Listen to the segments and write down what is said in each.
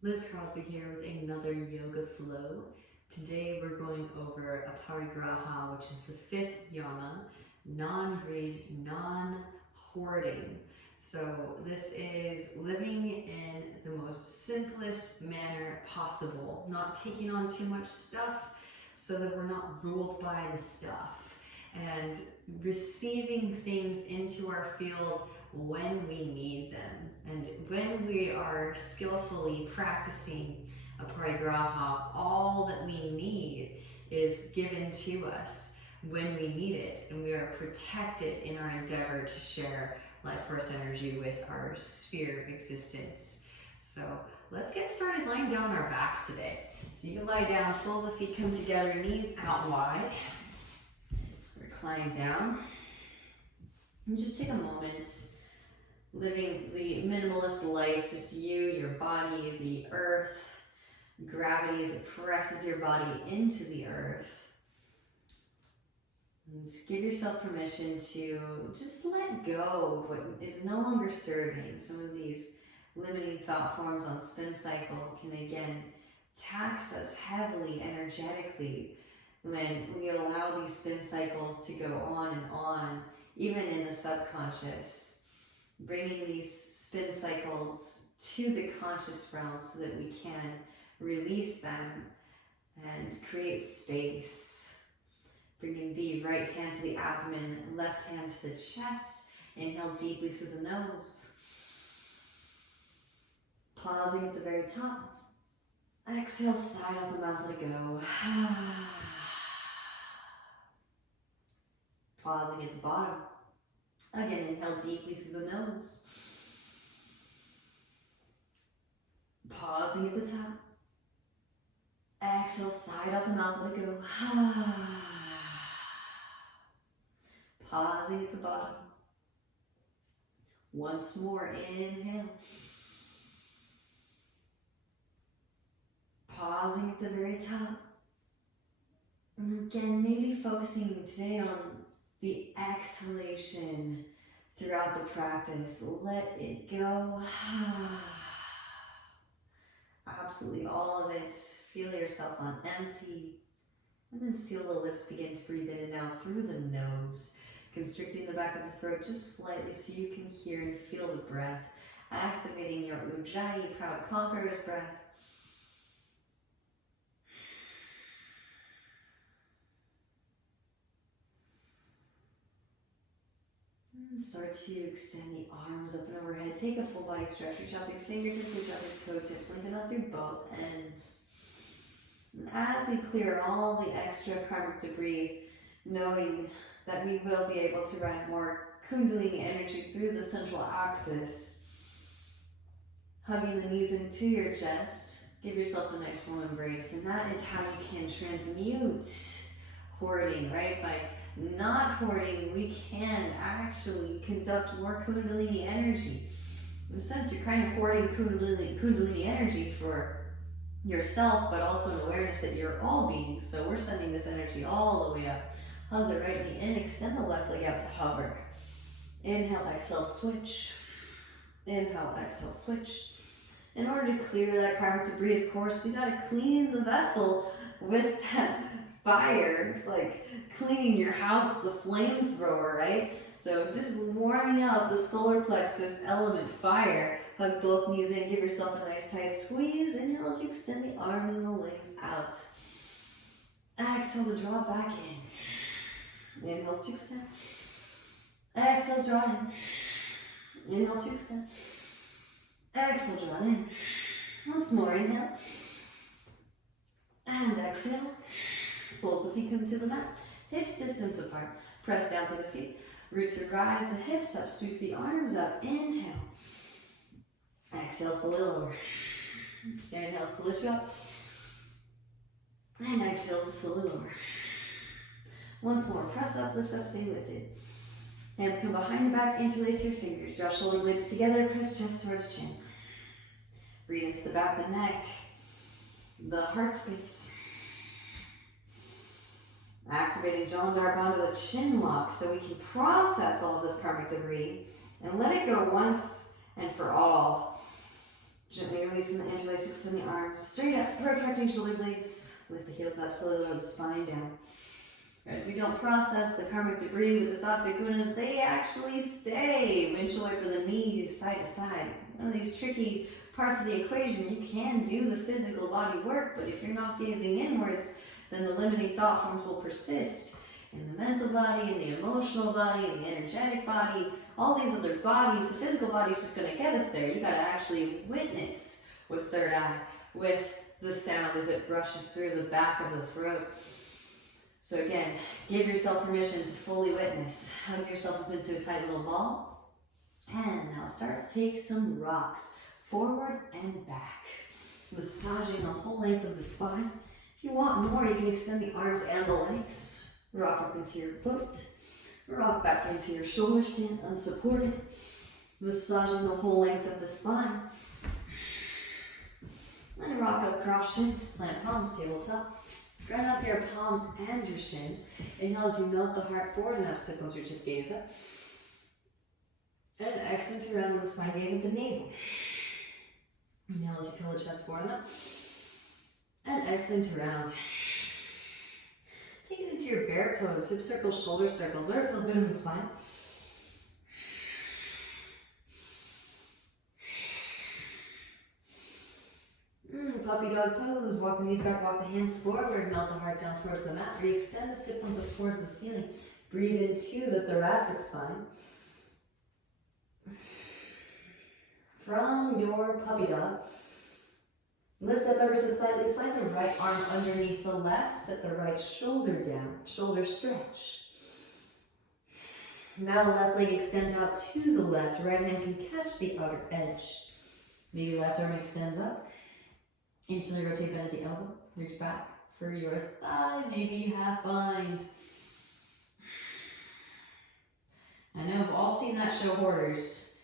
Liz Crosby here with another yoga flow. Today we're going over Aparigraha, which is the fifth yama, non-greed, non-hoarding. So this is living in the most simplest manner possible, not taking on too much stuff so that we're not ruled by the stuff, and receiving things into our field when we need them. And when we are skillfully practicing Aparigraha, all that we need is given to us when we need it, and we are protected in our endeavor to share life force energy with our sphere of existence. So let's get started lying down on our backs today. So you can lie down, soles of the feet come together, knees out wide. Recline down. And just take a moment, living the minimalist life, just you, your body, the earth, gravity as it presses your body into the earth. And just give yourself permission to just let go of what is no longer serving. Some of these limiting thought forms on spin cycle can again tax us heavily energetically when we allow these spin cycles to go on, even in the subconscious, bringing these spin cycles to the conscious realm so that we can release them and create space. Bringing the right hand to the abdomen, left hand to the chest. Inhale deeply through the nose. Pausing at the very top. Exhale, side out the mouth, let it go. Pausing at the bottom. Again, inhale deeply through the nose. Pausing at the top. Exhale, side out the mouth, let it go. Pausing at the bottom. Once more, inhale. Pausing at the very top. And again, maybe focusing today on the exhalation throughout the practice. Let it go. Absolutely all of it. Feel yourself on empty. And then seal the lips, begin to breathe in and out through the nose. Constricting the back of the throat just slightly so you can hear and feel the breath. Activating your Ujjayi, proud conqueror's breath. And start to extend the arms up and overhead. Take a full body stretch. Reach out through fingertips, reach out through toe tips. Lengthen up through both ends. And as we clear all the extra karmic debris, knowing that we will be able to run more Kundalini energy through the central axis, hugging the knees into your chest, give yourself a nice warm embrace. And that is how you can transmute hoarding, right? By not hoarding, we can actually conduct more Kundalini energy. In a sense, you're kind of hoarding Kundalini energy for yourself, but also an awareness that you're all beings. So we're sending this energy all the way up. Hug the right knee in, extend the left leg out to hover. Inhale, exhale, switch. Inhale, exhale, switch. In order to clear that karmic debris, of course, we gotta clean the vessel with that fire. It's like cleaning your house with the flamethrower, right? So just warming up the solar plexus element fire. Hug both knees in, give yourself a nice tight squeeze. Inhale as you extend the arms and the legs out. Exhale to draw back in. Inhale to extend. Exhale, draw in. Inhale to extend. Exhale, draw in. Once more, inhale. And exhale. Soles of the feet come to the mat. Hips distance apart. Press down through the feet. Root to rise the hips up. Sweep the arms up. Inhale. Exhale, slowly lower. Inhale, slowly lift up. And exhale, slowly lower. Once more, press up, lift up, stay lifted. Hands come behind the back, interlace your fingers. Draw shoulder blades together, press chest towards chin. Breathe into the back of the neck, the heart space. Activating jaw and dart onto the chin lock so we can process all of this karmic debris and let it go once and for all. Gently releasing the interlace, extend the arms straight up, protracting shoulder blades. Lift the heels up, slowly lower the spine down. Right, if we don't process the karmic debris with the sattvic gunas, they actually stay. Windshield wiper the knee side to side. One of these tricky parts of the equation, you can do the physical body work, but if you're not gazing inwards, then the limiting thought forms will persist in the mental body, in the emotional body, in the energetic body, all these other bodies. The physical body is just going to get us there. You got to actually witness with third eye, with the sound as it brushes through the back of the throat. So again, give yourself permission to fully witness. Hug yourself up into a tight little ball. And now start to take some rocks forward and back, massaging the whole length of the spine. If you want more, you can extend the arms and the legs. Rock up into your foot. Rock back into your shoulder stand unsupported. Massaging the whole length of the spine. Then rock up cross shins, plant palms, tabletop. Ground out your palms and your shins. Inhale as you melt the heart forward and up, sit once your chin gaze up. And exhale to round on the spine, gaze at the navel. Inhale as you curl the chest forward and up. And exhale to round. Take it into your bear pose, hip circles, shoulder circles. Whatever feels good in the spine. Puppy dog pose. Walk the knees back, walk the hands forward, melt the heart down towards the mat. Re-extend the sit bones up towards the ceiling. Breathe into the thoracic spine. From your puppy dog, lift up ever so slightly, slide the right arm underneath the left, set the right shoulder down, shoulder stretch. Now the left leg extends out to the left, right hand can catch the outer edge. Maybe left arm extends up. Gently rotate bend at the elbow, reach back for your thigh, maybe half bind. I know we've all seen that show Hoarders,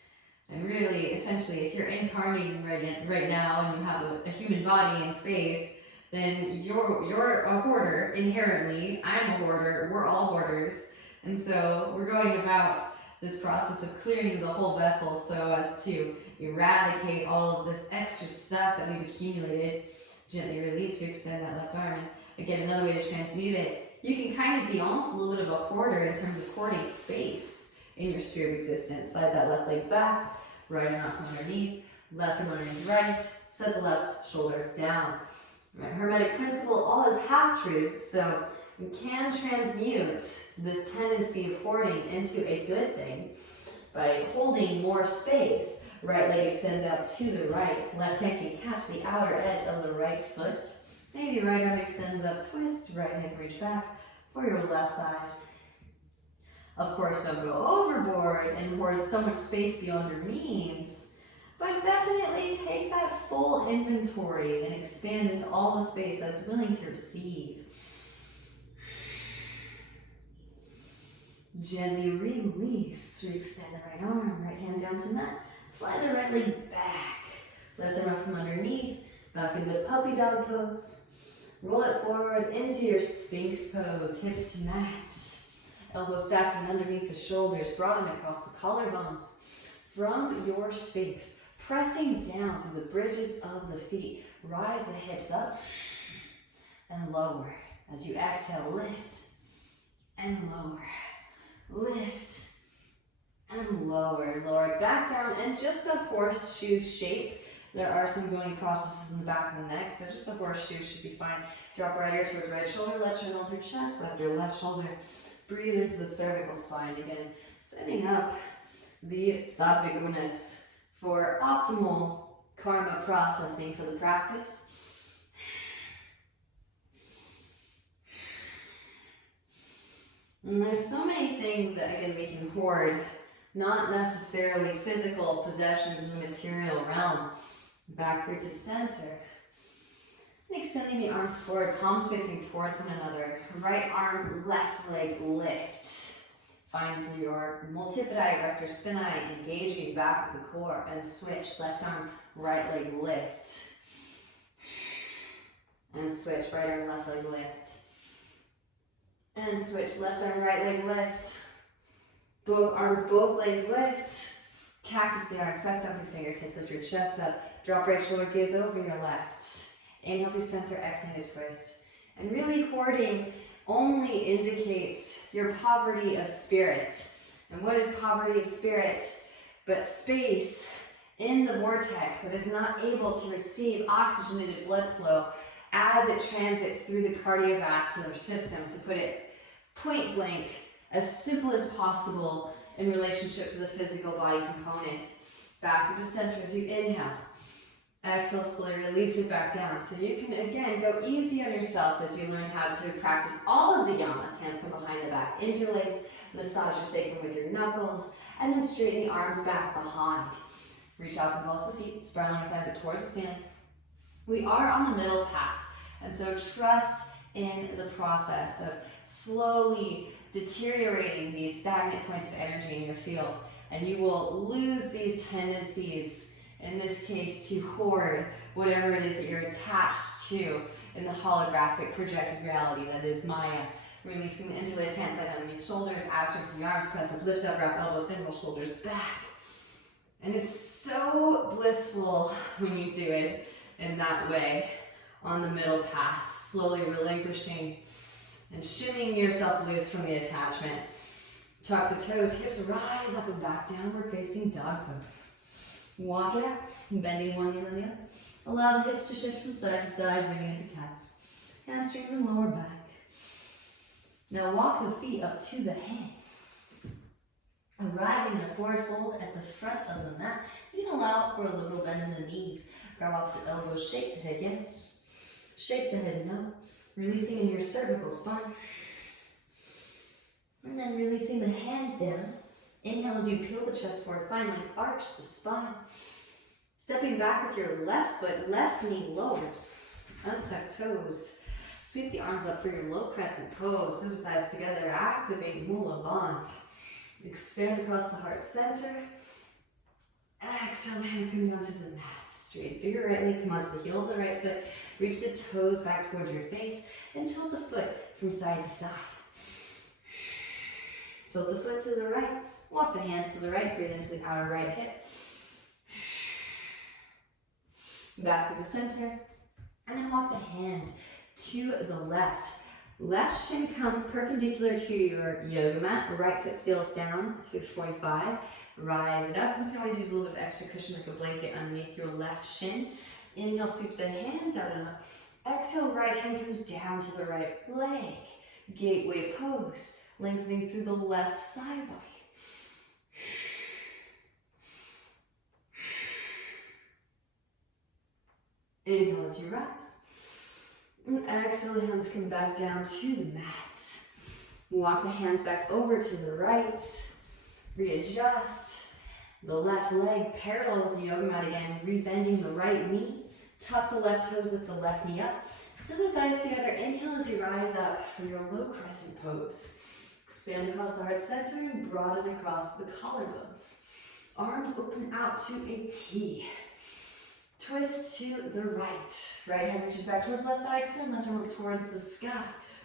and really, essentially, if you're incarnating right now and you have a human body in space, then you're a hoarder inherently. I'm a hoarder. We're all hoarders, and so we're going about this process of clearing the whole vessel so as to eradicate all of this extra stuff that we've accumulated. Gently release, we extend that left arm. And again, another way to transmute it, you can kind of be almost a little bit of a hoarder in terms of hoarding space in your sphere of existence. Slide that left leg back, right arm up underneath, left arm underneath right, set the left shoulder down. Right, Hermetic principle, all is half-truths, so you can transmute this tendency of hoarding into a good thing by holding more space. Right leg extends out to the right. Left hand can catch the outer edge of the right foot. Maybe right arm extends up, twist. Right hand reach back for your left thigh. Of course, don't go overboard and hoard so much space beyond your means, but definitely take that full inventory and expand into all the space that's willing to receive. Gently release. Extend the right arm, right hand down to mat. Slide the right leg back. Left arm up from underneath. Back into puppy dog pose. Roll it forward into your sphinx pose. Hips to mat. Elbows stacking underneath the shoulders. Broaden across the collarbones. From your sphinx, pressing down through the bridges of the feet. Rise the hips up and lower. As you exhale, lift and lower. Lift and lower, lower back down, and just a horseshoe shape. There are some bony processes in the back of the neck, so just a horseshoe should be fine. Drop right ear towards right shoulder, let your hold your chest, left ear, left shoulder. Breathe into the cervical spine again, setting up the sattvic gunas for optimal karma processing for the practice. And there's so many things that again we can hoard, not necessarily physical possessions in the material realm. Back through to center. And extending the arms forward, palms facing towards one another. Right arm, left leg lift. Find your multifidi erector spini engaging back of the core, and switch. Left arm, right leg lift. And switch, right arm, left leg lift. And switch, left arm, right leg lift. Both arms, both legs lift. Cactus the arms, press down your fingertips, lift your chest up. Drop right shoulder gaze over your left. Inhale through center, exhale to twist. And really, hoarding only indicates your poverty of spirit. And what is poverty of spirit? But space in the vortex that is not able to receive oxygenated blood flow as it transits through the cardiovascular system. To put it point blank, as simple as possible in relationship to the physical body component. Back through the center as you inhale. Exhale, slowly release it back down. So you can, again, go easy on yourself as you learn how to practice all of the yamas. Hands come behind the back, interlace, massage your sacrum with your knuckles, and then straighten the arms back behind. Reach out and pulse the feet, spiraling your thighs up towards the ceiling. We are on the middle path, and so trust in the process of slowly deteriorating these stagnant points of energy in your field, and you will lose these tendencies, in this case, to hoard whatever it is that you're attached to in the holographic projected reality that is Maya. Releasing the interlaced hands side underneath shoulders, abs strengthen the arms, press up, lift up, wrap elbows in, roll shoulders back. And it's so blissful when you do it in that way on the middle path, slowly relinquishing and shimmying yourself loose from the attachment. Tuck the toes, hips rise up and back, downward facing dog pose. Walk it out, bending one knee and the other. Allow the hips to shift from side to side, moving into cats. Hamstrings and lower back. Now walk the feet up to the hands. Arriving in a forward fold at the front of the mat. You can allow for a little bend in the knees. Grab opposite elbows, shake the head, yes. Shake the head, no. Releasing in your cervical spine. And then releasing the hands down. Inhale as you peel the chest forward, find length, arch the spine. Stepping back with your left foot, left knee lowers. Untuck toes. Sweep the arms up for your low crescent pose. Scissor thighs together, activate Mula Bandha. Expand across the heart center. Exhale, hands coming onto the mat. Straight through your right leg, come onto the heel of the right foot. Reach the toes back towards your face and tilt the foot from side to side. Tilt the foot to the right. Walk the hands to the right, breathe into the outer right hip. Back to the center. And then walk the hands to the left. Left shin comes perpendicular to your yoga mat. Right foot seals down to 45. Rise it up. You can always use a little bit of extra cushion like a blanket underneath your left shin. Inhale, sweep the hands out and up. Exhale, right hand comes down to the right leg. Gateway pose, lengthening through the left side body. Inhale as you rise. And exhale, the hands come back down to the mat. Walk the hands back over to the right. Readjust. The left leg parallel with the yoga mat again. Rebending the right knee. Tuck the left toes, lift the left knee up. Scissor thighs together. Inhale as you rise up for your low crescent pose. Expand across the heart center and broaden across the collarbones. Arms open out to a T. Twist to the right. Right hand reaches back towards left thigh, extend left arm up towards the sky.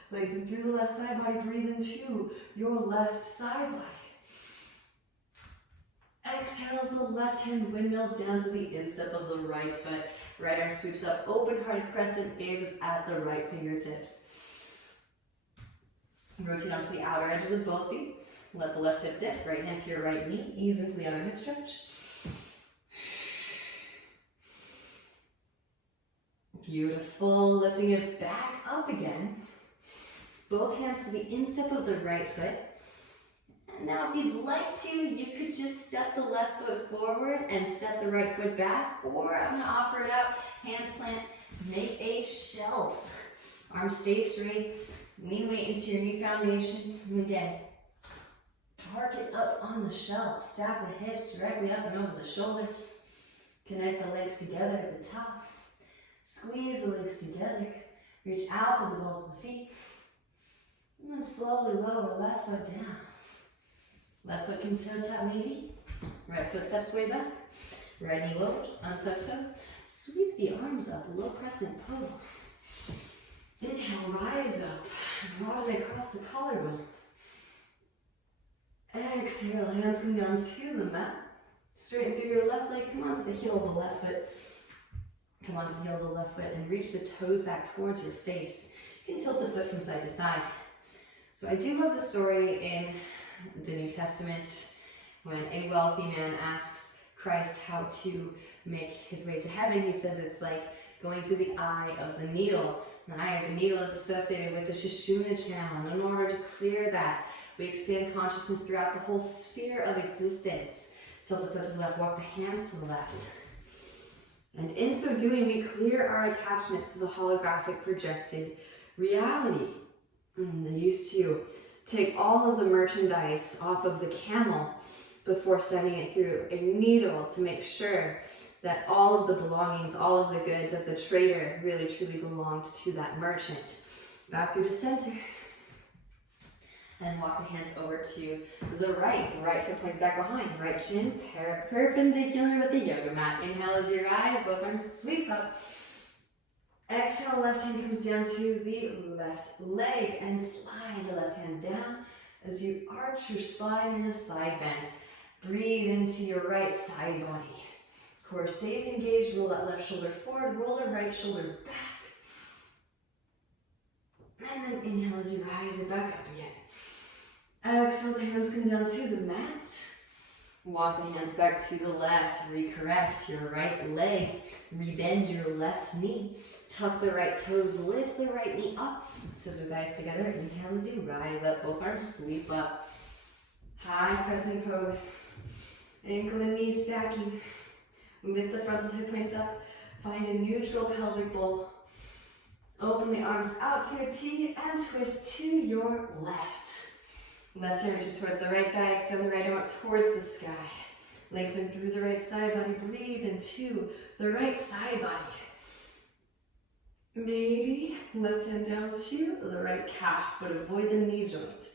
Lengthen through the left side body, breathe into your left side body. Exhale as the left hand windmills down to the instep of the right foot. Right arm sweeps up, open-hearted crescent, gazes at the right fingertips. Rotate onto the outer edges of both feet. Let the left hip dip, right hand to your right knee, ease into the other hip stretch. Beautiful, lifting it back up again. Both hands to the instep of the right foot. And now if you'd like to, you could just step the left foot forward and step the right foot back, or I'm gonna offer it out, hands plant, make a shelf. Arms stay straight, lean weight into your knee foundation, and again, park it up on the shelf. Stack the hips directly up and over the shoulders. Connect the legs together at the top. Squeeze the legs together. Reach out to the balls of the feet. And then slowly lower left foot down. Left foot can toe tap maybe. Right foot steps way back. Right knee lowers, untuck toes. Sweep the arms up, low crescent pose. Inhale, rise up. Broaden across the collarbones. Exhale, hands come down to the mat. Straighten through your left leg, come onto the heel of the left foot. Come onto the heel of the left foot and reach the toes back towards your face. You can tilt the foot from side to side. So I do love the story in the New Testament when a wealthy man asks Christ how to make his way to heaven. He says it's like going through the eye of the needle. The eye of the needle is associated with the Sushumna channel, and in order to clear that, we expand consciousness throughout the whole sphere of existence. Tilt the foot to the left, walk the hands to the left. And in so doing, we clear our attachments to the holographic projected reality. They used to take all of the merchandise off of the camel before sending it through a needle to make sure that all of the belongings, all of the goods of the trader really truly belonged to that merchant. Back through the center. And walk the hands over to the right. The right foot points back behind. Right shin perpendicular with the yoga mat. Inhale as you rise, both arms sweep up. Exhale, left hand comes down to the left leg and slide the left hand down as you arch your spine in a side bend. Breathe into your right side body. Core stays engaged, roll that left shoulder forward, roll the right shoulder back. And then inhale as you rise it back up again. Exhale, the hands come down to the mat. Walk the hands back to the left, recorrect your right leg, rebend your left knee, tuck the right toes, lift the right knee up, scissor thighs together, inhale as you rise up, both arms sweep up, high crescent pose, ankle and knee stacking, lift the frontal hip points up, find a neutral pelvic bowl, open the arms out to your T and twist to your left. Left hand reaches towards the right thigh, extend the right arm up towards the sky. Lengthen through the right side body, breathe into the right side body. Maybe left hand down to the right calf, but avoid the knee joint.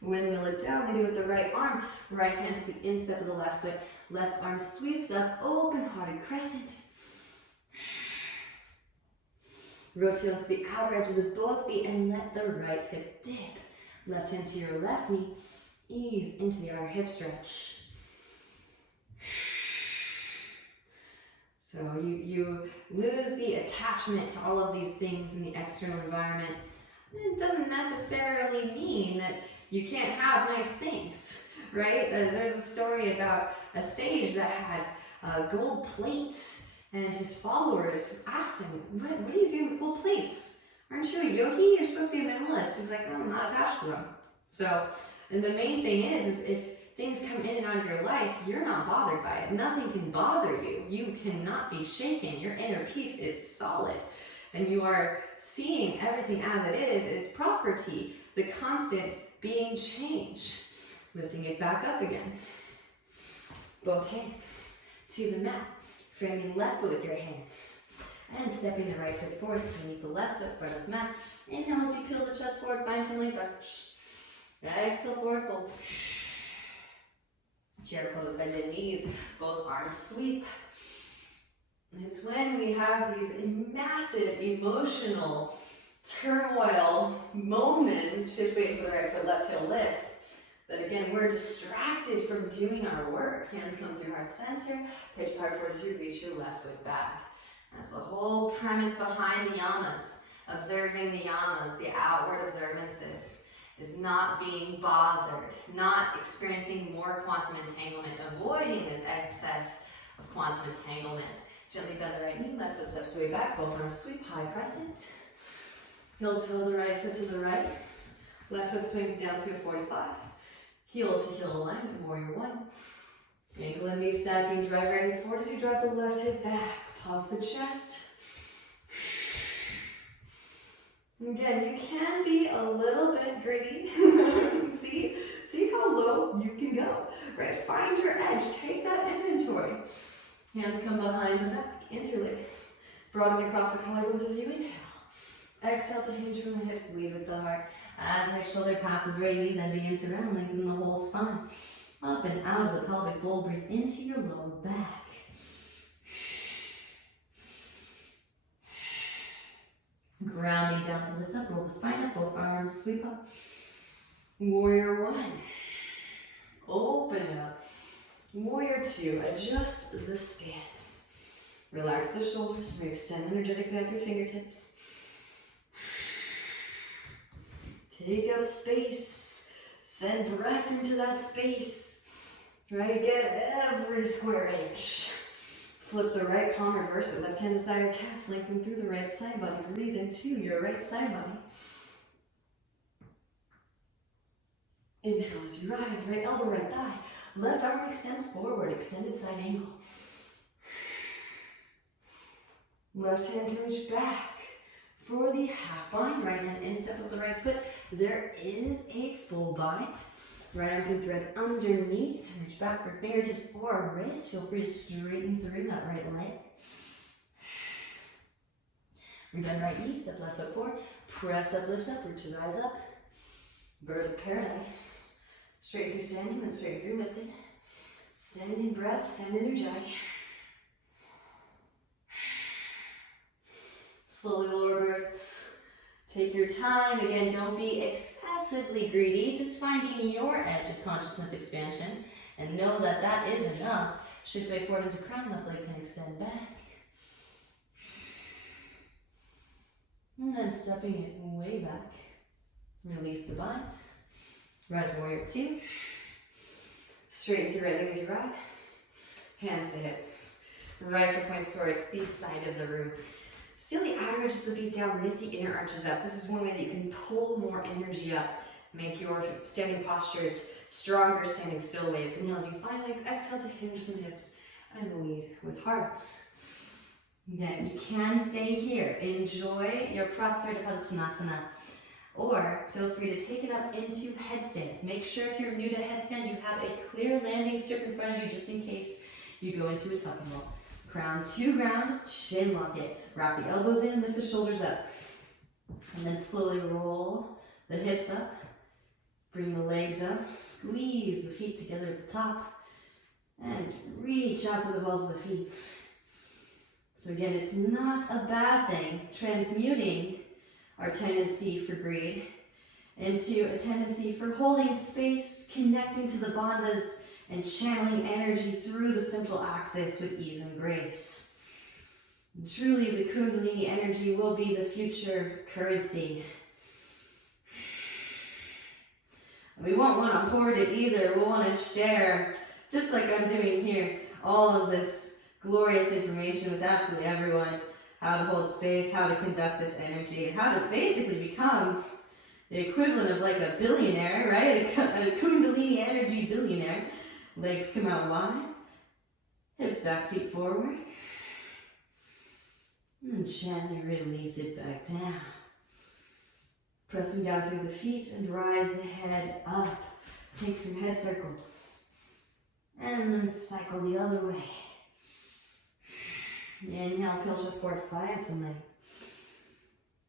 Windmill it down, maybe with the right arm. Right hand to the instep of the left foot. Left arm sweeps up, open-hearted crescent. Rotate onto the outer edges of both feet and let the right hip dip. Left hand to your left knee. Ease into the outer hip stretch. So you lose the attachment to all of these things in the external environment. It doesn't necessarily mean that you can't have nice things, right? There's a story about a sage that had gold plates. And his followers asked him, what are you doing with gold plates? Aren't you a yogi? You're supposed to be a minimalist. He's like, no, I'm not attached to them. So, and the main thing is if things come in and out of your life, you're not bothered by it. Nothing can bother you. You cannot be shaken. Your inner peace is solid. And you are seeing everything as it is property, the constant being change. Lifting it back up again. Both hands to the mat. Framing left foot with your hands. And stepping the right foot forward to meet the left foot front of the mat. Inhale as you peel the chest forward, find some length arch. Exhale, forward fold. Chair pose, bend the knees, both arms sweep. It's when we have these massive emotional turmoil moments, shift weight to the right foot, left heel lifts. But again, we're distracted from doing our work. Hands come through heart center, pitch the heart forward as you reach your left foot back. That's the whole premise behind the yamas. Observing the yamas, the outward observances, is not being bothered, not experiencing more quantum entanglement, avoiding this excess of quantum entanglement. Gently bend the right knee, left foot steps way back, both arms sweep, high crescent. Heel toe the right foot to the right. Left foot swings down to a 45. Heel to heel alignment, warrior one. Ankle and knee stacking, drive right hip forward as you drive the left hip back. Puff the chest. Again, you can be a little bit greedy. See how low you can go. Right, find your edge, take that inventory. Hands come behind the back, interlace. Broaden across the collarbones as you inhale. Exhale to hinge from the hips, lead with the heart. As right shoulder passes right knee, then begin to round, lengthen the whole spine. Up and out of the pelvic bowl, breathe into your lower back. Grounding down to lift up, roll the spine up, both arms sweep up. Warrior one. Open up. Warrior two, adjust the stance. Relax the shoulders. Extend energetically at your fingertips. Take up space. Send breath into that space. Try to get every square inch. Flip the right palm, reverse it. Left hand to thigh or calf. Lengthen through the right side body. Breathe into your right side body. Inhale as you rise. Right elbow, right thigh. Left arm extends forward. Extended side angle. Left hand can reach back for the half bind. Right hand instep of the right foot. There is a full bind. Right arm can thread underneath. Reach back for fingertips or wrist. Feel free to straighten through that right leg. Rebend right knee. Step left foot forward. Press up, lift up. Root to rise up. Bird of paradise. Straight through standing, then straight through lifted. Send in breath, send in ujjayi. Slowly lower birds. Take your time. Again, don't be excessively greedy. Just finding your edge of consciousness expansion. And know that that is enough. Shift way forward into crown. Left leg can extend back. And then stepping it way back. Release the bind. Rise warrior 2. Straighten through right leg as you rise. Hands to hips. Right foot points towards the side of the room. Seal the outer edges of the feet down, lift the inner arches up. This is one way that you can pull more energy up. Make your standing postures stronger, standing still waves. Inhale as you finally exhale to hinge from the hips and lead with heart. Again, you can stay here. Enjoy your Prasarita Padottanasana. Or feel free to take it up into headstand. Make sure if you're new to headstand, you have a clear landing strip in front of you just in case you go into a tucking roll. Crown to ground, chin lock it. Wrap the elbows in, lift the shoulders up. And then slowly roll the hips up. Bring the legs up. Squeeze the feet together at the top. And reach out to the balls of the feet. So again, it's not a bad thing. Transmuting our tendency for greed into a tendency for holding space, connecting to the bandhas, and channeling energy through the central axis with ease and grace. And truly, the Kundalini energy will be the future currency. We won't want to hoard it either. We'll want to share, just like I'm doing here, all of this glorious information with absolutely everyone. How to hold space, how to conduct this energy, and how to basically become the equivalent of like a billionaire, right? A Kundalini energy billionaire. Legs come out wide, hips back, feet forward. And gently release it back down. Pressing down through the feet and rise the head up. Take some head circles. And then cycle the other way. Inhale, peel chest forward, find some length.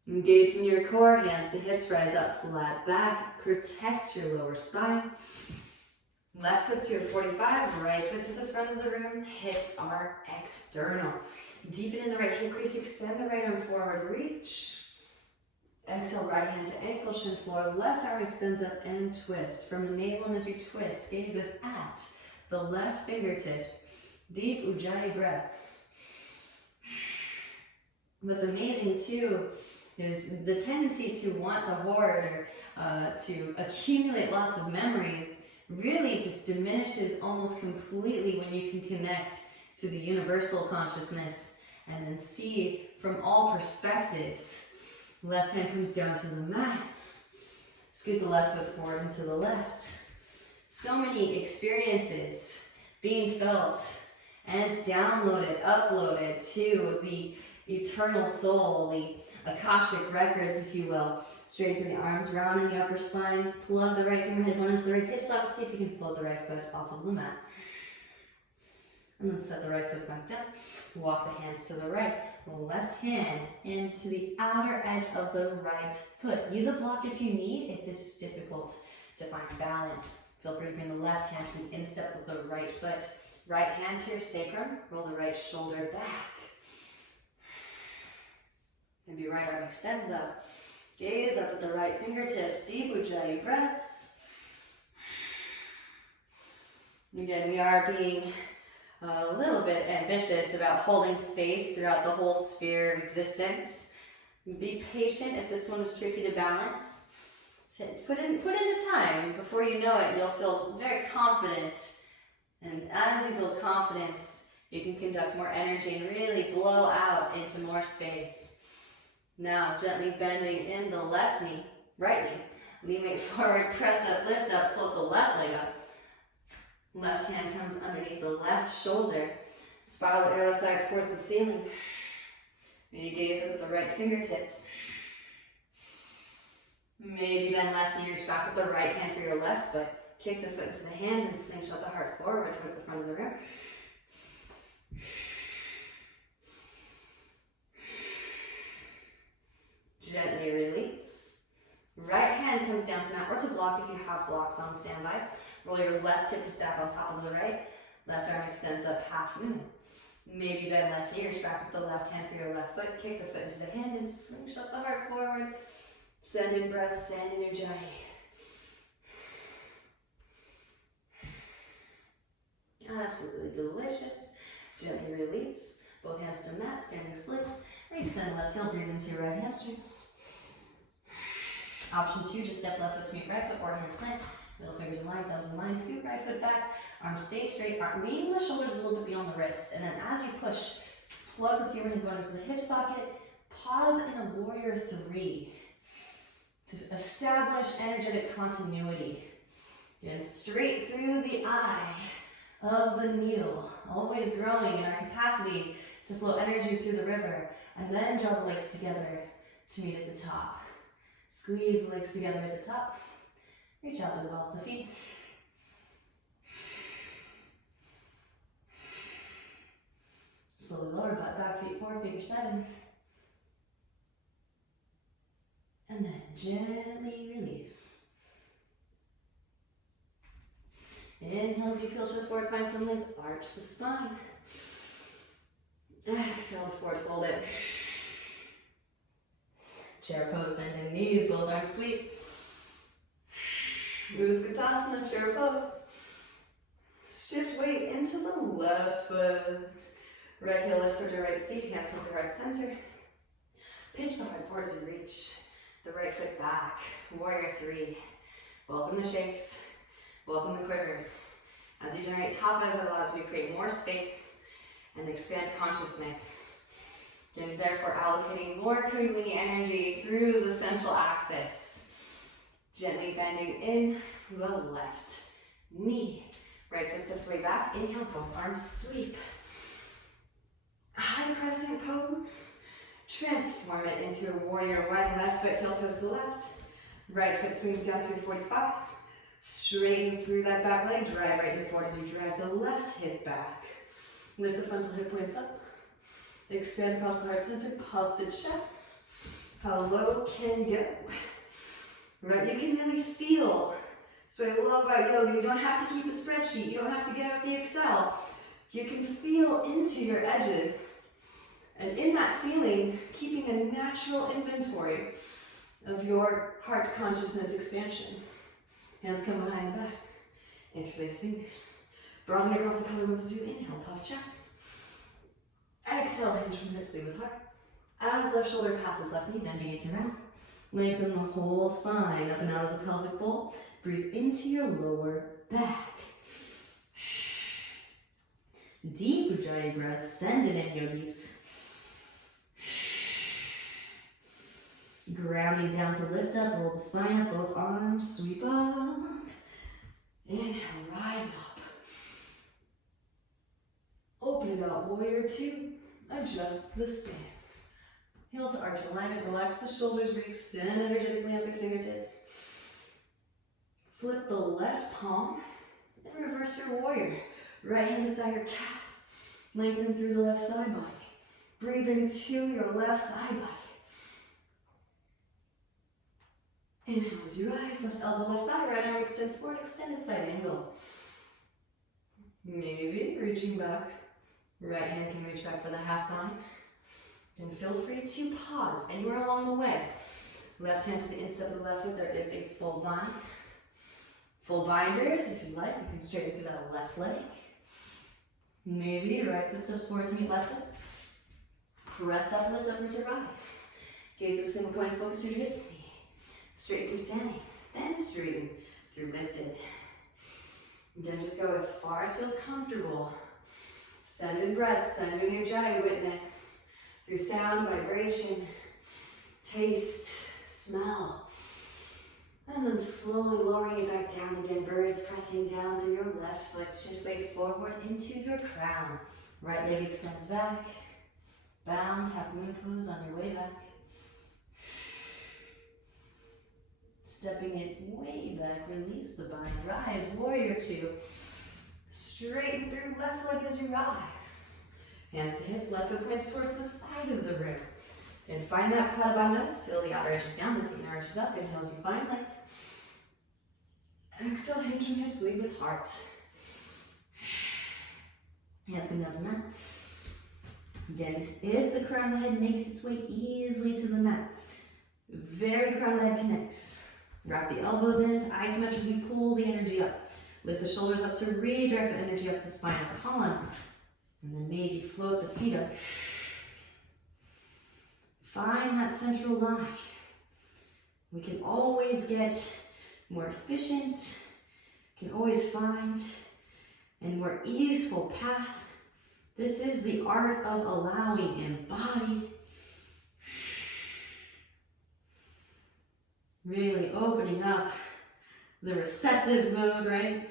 Engage in your core, hands to hips, rise up, flat back. Protect your lower spine. Left foot to your 45, right foot to the front of the room. Hips are external. Deepen in the right hip crease, extend the right arm forward, reach. Exhale, right hand to ankle, shin floor. Left arm extends up and twist. From the navel, and as you twist, gaze is at the left fingertips. Deep ujjayi breaths. What's amazing too is the tendency to want to hoard or to accumulate lots of memories really just diminishes almost completely when you can connect to the universal consciousness and then see from all perspectives. Left hand comes down to the mat. Scoot the left foot forward into the left. So many experiences being felt and downloaded, uploaded to the eternal soul, the Akashic records, if you will. Straighten the arms, rounding the upper spine. Plug the right finger head one into the right hip socket. See if you can float the right foot off of the mat. And then set the right foot back down. Walk the hands to the right. Left hand into the outer edge of the right foot. Use a block if you need, if this is difficult to find balance. Feel free to bring the left hand to the instep of the right foot. Right hand to your sacrum. Roll the right shoulder back. Maybe right arm extends up. Gaze up at the right fingertips. Deep ujjayi breaths. Again, we are being a little bit ambitious about holding space throughout the whole sphere of existence. Be patient if this one is tricky to balance. So put in the time. Before you know it, you'll feel very confident. And as you build confidence, you can conduct more energy and really blow out into more space. Now, gently bending in the left knee, right knee. Lean weight forward, press up, lift up, float the left leg up. Left hand comes underneath the left shoulder. Spiral your left leg towards the ceiling. And you gaze up at the right fingertips. Maybe bend left knee, reach back with the right hand for your left foot. Kick the foot into the hand and slingshot the heart forward towards the front of the room. Gently release. Right hand comes down to mat or to block if you have blocks on standby. Roll your left hip to stack on top of the right. Left arm extends up half moon. Maybe bend left knee, reach back with the left hand for your left foot. Kick the foot into the hand and slingshot the heart forward. Send in breath, send in ujjayi. Absolutely delicious. Gently release. Both hands to mat, standing splits. Extend left heel, breathe into your right hamstrings. Option 2, just step left foot to meet right foot or hands plant. Middle fingers in line, thumbs in line, scoot right foot back. Arms stay straight, lean the shoulders a little bit beyond the wrists. And then as you push, plug the femur hip bone into the hip socket. Pause in a warrior 3 to establish energetic continuity. Again, straight through the eye of the needle, always growing in our capacity to flow energy through the river, and then draw the legs together to meet at the top. Squeeze the legs together at the top. Reach out to the balls of the feet. Slowly lower butt back, feet forward, figure 7. And then gently release. Inhale as you peel chest forward, find some length, arch the spine. Exhale, forward fold it. Chair pose, bending knees, both arms sweep. Utkatasana, chair pose. Shift weight into the left foot. Right heel lifts towards your right seat, hands come to heart center. Pinch the heart forward as you reach. The right foot back, warrior 3. Welcome the shakes, welcome the quivers. As you generate tapas, it allows you to create more space and expand consciousness. And therefore allocating more Kundalini energy through the central axis. Gently bending in the left knee. Right foot steps way back, inhale, both arms sweep. High crescent pose. Transform it into a warrior 1, left foot, heel toes to the left. Right foot swings down to a 45. Straighten through that back leg, drive right knee forward as you drive the left hip back. Lift the frontal hip points up. Expand across the heart center, puff the chest. How low can you go? Right, you can really feel. So what I love about yoga, you don't have to keep a spreadsheet, you don't have to get out the Excel. You can feel into your edges. And in that feeling, keeping a natural inventory of your heart consciousness expansion. Hands come behind the back. Interlace fingers. Broaden across the collarbones as you inhale, puff chest. Exhale, hinge from hips, lead with heart. As left shoulder passes left knee, then begin to round. Lengthen the whole spine up and out of the pelvic bowl. Breathe into your lower back. Deep ujjayi breath, send it in, yogis. Grounding down to lift up, roll the spine up, both arms, sweep up. Inhale, rise up. Open it up, warrior 2. Adjust the stance. Heel to arch alignment, relax the shoulders, re-extend energetically at the fingertips. Flip the left palm and reverse your warrior. Right hand at your calf. Lengthen through the left side body. Breathe into your left side body. Inhale as you rise, left elbow, left thigh, right arm extends forward, extended side angle. Maybe reaching back. Right hand can reach back for the half bind. And feel free to pause anywhere along the way. Left hand to the instep of the left foot, there is a full bind. Full binders, if you like, you can straighten through that left leg. Maybe right foot steps forward to meet left foot. Press up, lift up, to rise. Gaze at a single point of focus through twisting. Straight through standing, then straighten through lifted. Again, just go as far as feels comfortable. Send in breath, send in ujjayi witness. Through sound, vibration, taste, smell. And then slowly lowering it back down again. Birds pressing down through your left foot. Shift weight forward into your crown. Right leg extends back. Bound, half moon pose on your way back. Stepping it way back, release the bind. Rise, warrior two. Straighten through left leg as you rise. Hands to hips, left foot points towards the side of the room. And find that pada bandha. Seal the outer edges down, lift the inner edges up. Inhale as you find length. Exhale, hinge from hips, lead with heart. Hands come down to mat. Again, if the crown of the head makes its way easily to the mat, very crown of the head connects. Wrap the elbows in to isometrically pull the energy up. Lift the shoulders up to redirect the energy up the spine of the column. And then maybe float the feet up. Find that central line. We can always get more efficient, can always find a more easeful path. This is the art of allowing embodied. Really opening up the receptive mode, right?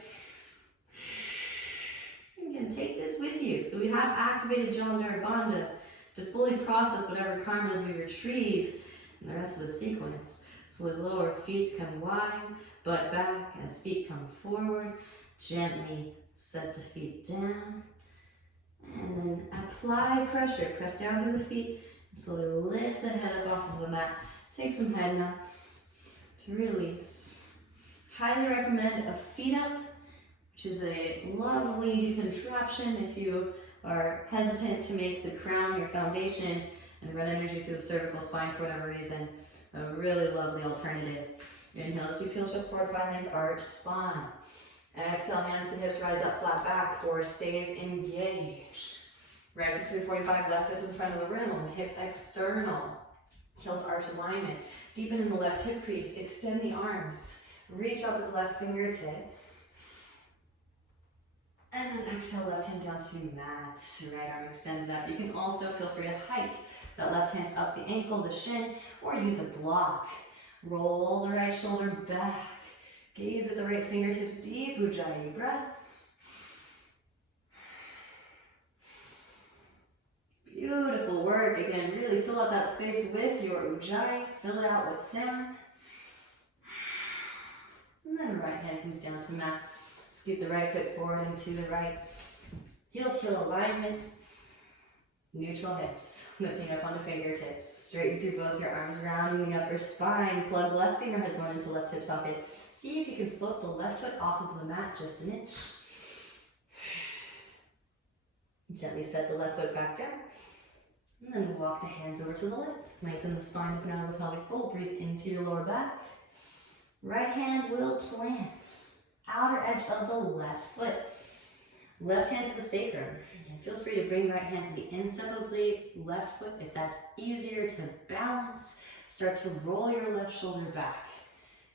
You can take this with you. So we have activated Jalandhara Bandha to fully process whatever karmas we retrieve in the rest of the sequence. Slowly lower, feet come wide, butt back as feet come forward. Gently set the feet down. And then apply pressure. Press down through the feet. And slowly lift the head up off of the mat. Take some head knocks to release. Highly recommend a feet up, which is a lovely contraption if you are hesitant to make the crown your foundation and run energy through the cervical spine for whatever reason. A really lovely alternative. Inhale as you peel chest forward, find length, arch spine. Exhale, hands to hips, rise up, flat back, core stays engaged. Right foot to 245, left foot to the front of the room, hips external. Heel to arch alignment. Deepen in the left hip crease. Extend the arms. Reach out with the left fingertips. And then exhale, left hand down to mat. Right arm extends up. You can also feel free to hike that left hand up the ankle, the shin, or use a block. Roll the right shoulder back. Gaze at the right fingertips. Deep ujjayi breaths. Beautiful work. Again, really fill out that space with your ujjayi. Fill it out with sound. And then right hand comes down to mat. Scoot the right foot forward into the right. Heel to heel alignment. Neutral hips. Lifting up onto fingertips. Straighten through both your arms, rounding the upper spine. Plug left finger head bone into left hip socket. See if you can float the left foot off of the mat just an inch. Gently set the left foot back down. And then walk the hands over to the left. Lengthen the spine, open out of the pelvic bowl. Breathe into your lower back. Right hand will plant. Outer edge of the left foot. Left hand to the sacrum. And feel free to bring right hand to the instep of the left foot if that's easier to balance. Start to roll your left shoulder back.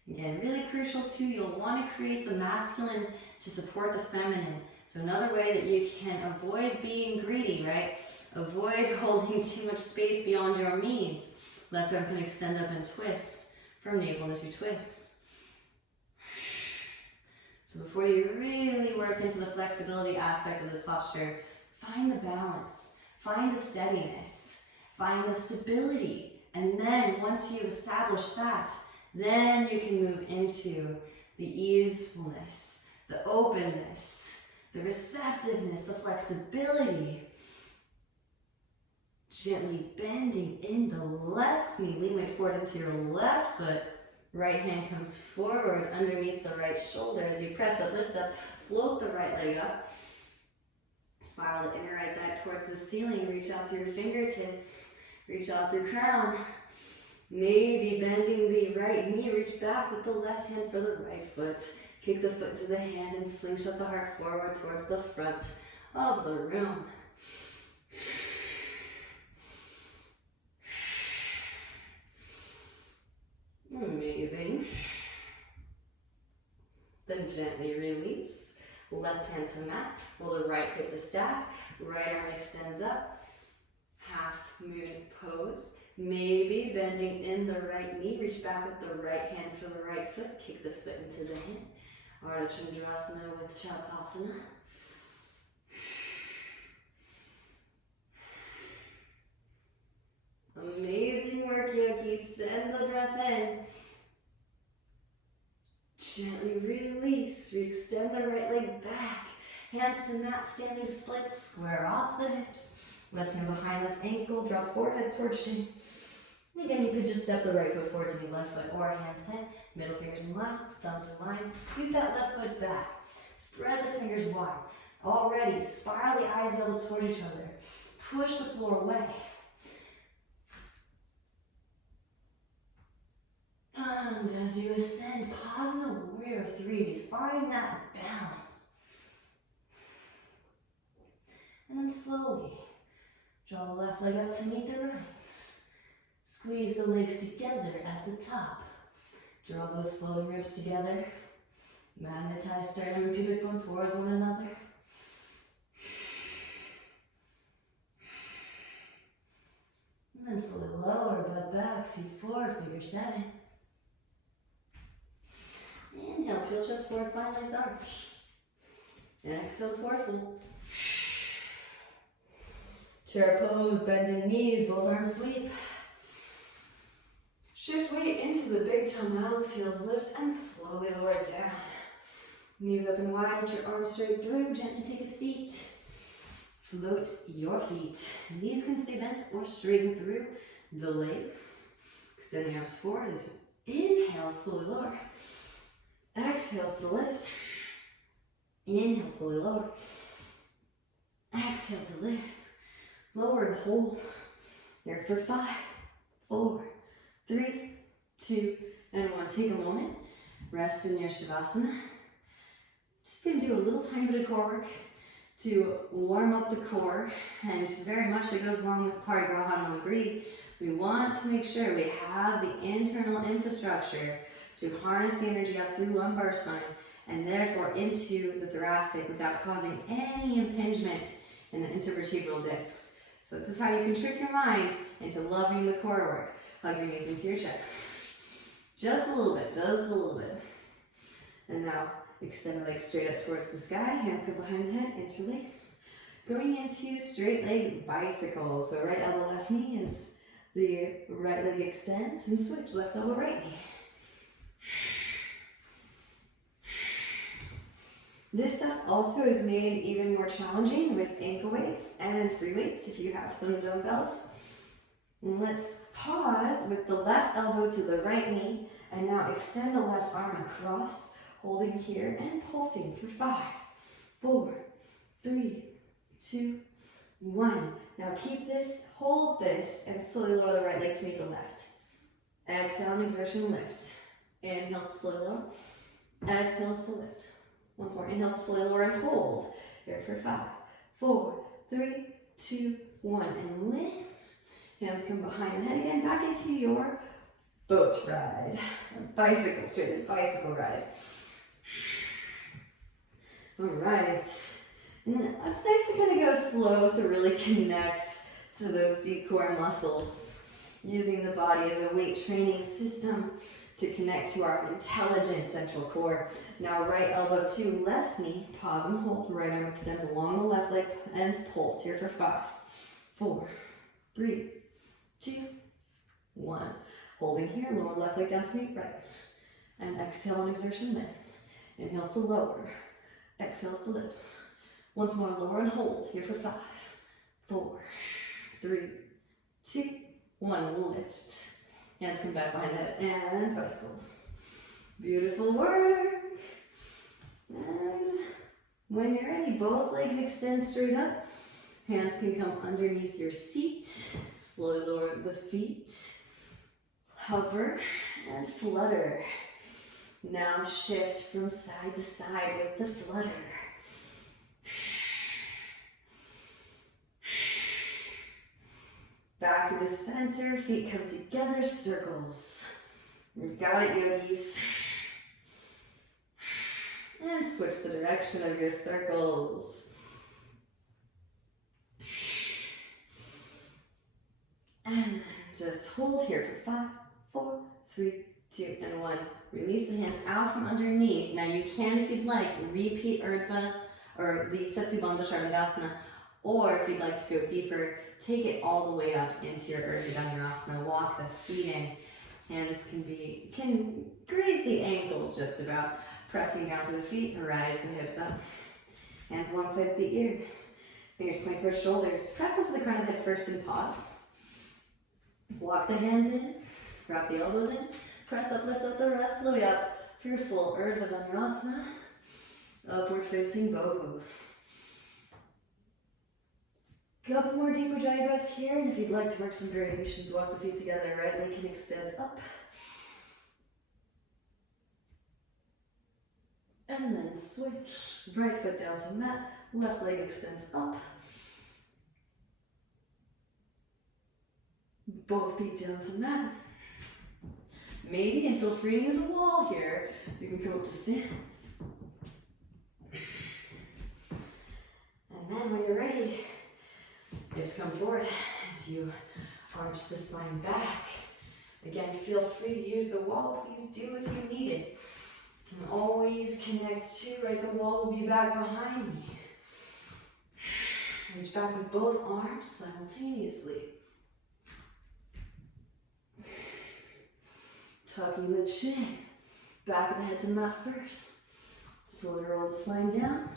Again, really crucial too, you'll want to create the masculine to support the feminine. So another way that you can avoid being greedy, right? Avoid holding too much space beyond your needs. Left arm can extend up and twist from navel as you twist. So before you really work into the flexibility aspect of this posture, find the balance, find the steadiness, find the stability. And then once you've established that, then you can move into the easefulness, the openness, the receptiveness, the flexibility. Gently bending in the left knee, lean weight forward into your left foot. Right hand comes forward underneath the right shoulder. As you press up, lift up, float the right leg up. Spiral the inner right thigh towards the ceiling. Reach out through your fingertips. Reach out through crown. Maybe bending the right knee. Reach back with the left hand for the right foot. Kick the foot to the hand and slingshot the heart forward towards the front of the room. Amazing. Then gently release. Left hand to mat. Roll the right hip to stack. Right arm extends up. Half moon pose. Maybe bending in the right knee. Reach back with the right hand for the right foot. Kick the foot into the hand. Ardha Chandrasana with Chalpasana. Amazing work, yogis. Send the breath in. Gently release. Re-extend the right leg back. Hands to mat, standing split. Square off the hips. Left hand behind left ankle. Draw forehead towards shin. Again, you could just step the right foot forward to the left foot or hands plant. Middle fingers in line, thumbs in line. Scoot that left foot back. Spread the fingers wide. Already, spiral the eyes and elbows toward each other. Push the floor away. And as you ascend, pause in the warrior three to find that balance. And then slowly, draw the left leg up to meet the right. Squeeze the legs together at the top. Draw those floating ribs together. Magnetize sternum and pubic bone towards one another. And then slowly lower, butt back, feet forward, figure seven. Inhale, peel chest forward, find length arch. And exhale, forward fold. Chair pose, bending knees, both arms sweep. Shift weight into the big toe mount, heels lift, and slowly lower it down. Knees up and wide, let your arms straight through, gently take a seat. Float your feet. Knees can stay bent or straighten through the legs. Extend the arms forward as you inhale, slowly lower. Exhale to lift. Inhale, slowly lower. Exhale to lift. Lower and hold. Here for 5, 4, 3, 2, and 1. Take a moment. Rest in your Shavasana. Just going to do a little tiny bit of core work to warm up the core, and very much that goes along with the Aparigraha Flow. We want to make sure we have the internal infrastructure to harness the energy up through lumbar spine and therefore into the thoracic without causing any impingement in the intervertebral discs. So this is how you can trick your mind into loving the core work. Hug your knees into your chest. Just a little bit, just a little bit. And now extend the legs straight up towards the sky, hands go behind the head, interlace. Going into straight leg bicycles. So right elbow, left knee as the right leg extends and switch, left elbow, right knee. This stuff also is made even more challenging with ankle weights and free weights if you have some dumbbells. And let's pause with the left elbow to the right knee, and now extend the left arm across, holding here and pulsing for 5, 4, 3, 2, 1. Now keep this, hold this, and slowly lower the right leg to meet the left. Exhale and exertion, lift. Inhale, slowly lower. Exhale to lift. Once more, inhale, slowly lower and hold. Here for 5, 4, 3, 2, 1, and lift. Hands come behind the head again, back into your boat ride. Bicycle, straight bicycle ride. All right. And it's nice to kind of go slow to really connect to those deep core muscles. Using the body as a weight training system to connect to our intelligent central core. Now right elbow to left knee, pause and hold. Right arm extends along the left leg and pulse. Here for 5, 4, 3, 2, 1. Holding here, lower left leg down to meet right. And exhale and exertion, lift. Inhales to lower. Exhales to lift. Once more, lower and hold. Here for 5, 4, 3, 2, 1. Lift. Hands come back behind the head and bicycles. Beautiful work. And when you're ready, both legs extend straight up. Hands can come underneath your seat. Slowly lower the feet. Hover and flutter. Now shift from side to side with the flutter. Back through the center, feet come together, circles. You got it, yogis. And switch the direction of your circles. And then just hold here for 5, 4, 3, 2, and 1. Release the hands out from underneath. Now you can, if you'd like, repeat Urdhva or the Setu Bandha Shavasana, or if you'd like to go deeper, take it all the way up into your Urdhva Dhanurasana. Walk the feet in. Hands can graze the ankles just about. Pressing down through the feet, rise the hips up. Hands alongside the ears. Fingers point towards shoulders. Press into the crown of the head first and pause. Walk the hands in. Wrap the elbows in. Press up, lift up the rest of the way up for your full Urdhva Dhanurasana. Upward facing bow pose. A couple more deeper dry breaths here, and if you'd like to work some variations, walk the feet together. Right leg can extend up. And then switch. Right foot down to mat, left leg extends up. Both feet down to mat. Maybe, and feel free to use a wall here. You can come up to stand. And then when you're ready, hips come forward as you arch the spine back. Again, feel free to use the wall. Please do if you need it. You can always connect to, right? The wall will be back behind me. Reach back with both arms simultaneously. Tucking the chin, back of the head to mat first. Slowly roll the spine down,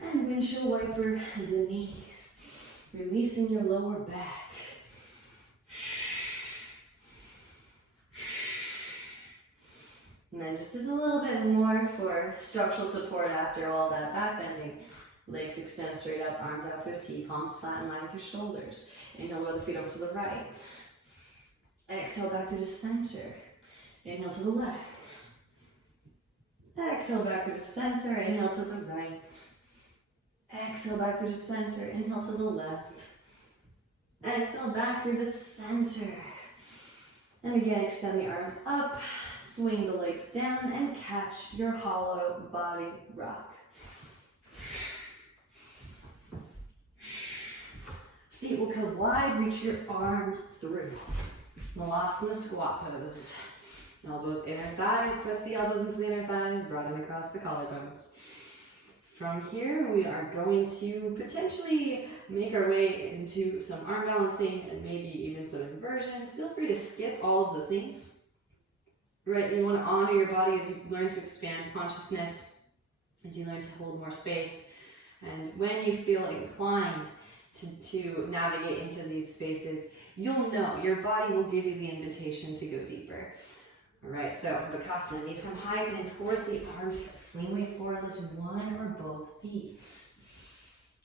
and windshield wiper the knees, releasing your lower back. And then just as a little bit more for structural support after all that back bending. Legs extend straight up, arms out to a T, palms flat in line with your shoulders. Inhale, roll the feet over to the right. Exhale back to the center. Inhale to the left. Exhale back to the center. Inhale to the right. Exhale back to the center. Inhale to the left. Exhale back through the center. And again, extend the arms up. Swing the legs down and catch your hollow body rock. Feet will come wide. Reach your arms through. Malasana squat pose. Elbows, inner thighs, press the elbows into the inner thighs, broaden across the collarbones. From here, we are going to potentially make our way into some arm balancing and maybe even some inversions. Feel free to skip all of the things. Right, you want to honor your body as you learn to expand consciousness, as you learn to hold more space. And when you feel inclined to navigate into these spaces, you'll know, your body will give you the invitation to go deeper. All right, so Bakasana, knees come high and towards the armpits. Lean way forward, lift one or both feet.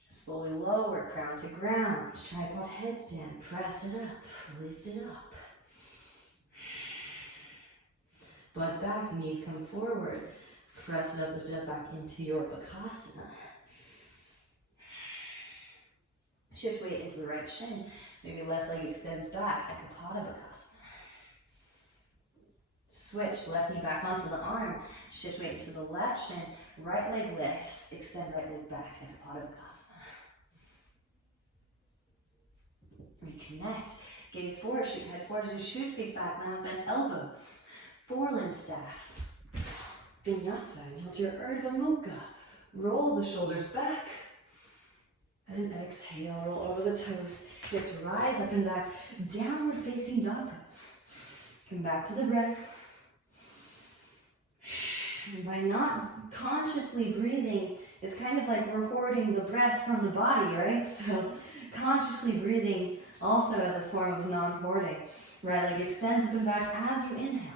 Slowly lower, crown to ground. Tripod headstand, press it up, lift it up. Butt back, knees come forward. Press it up, lift it up back into your Bakasana. Shift weight into the right shin. Maybe left leg extends back, Ekapada Bakasana. Switch, left knee back onto the arm. Shift weight to the left shin. Right leg lifts, extend right leg back, Ekapada Bakasana. Reconnect. Gaze forward, shoot head forward as you shoot feet back, line with bent elbows. Forelimb staff. Vinyasa, inhale to your Urdhva Mukha. Roll the shoulders back. And exhale, roll over the toes. Hips rise up and back. Downward facing dog pose. Come back to the breath. And by not consciously breathing, it's kind of like we're hoarding the breath from the body, right? So consciously breathing also as a form of non-hoarding. Right leg extends up and back as you inhale.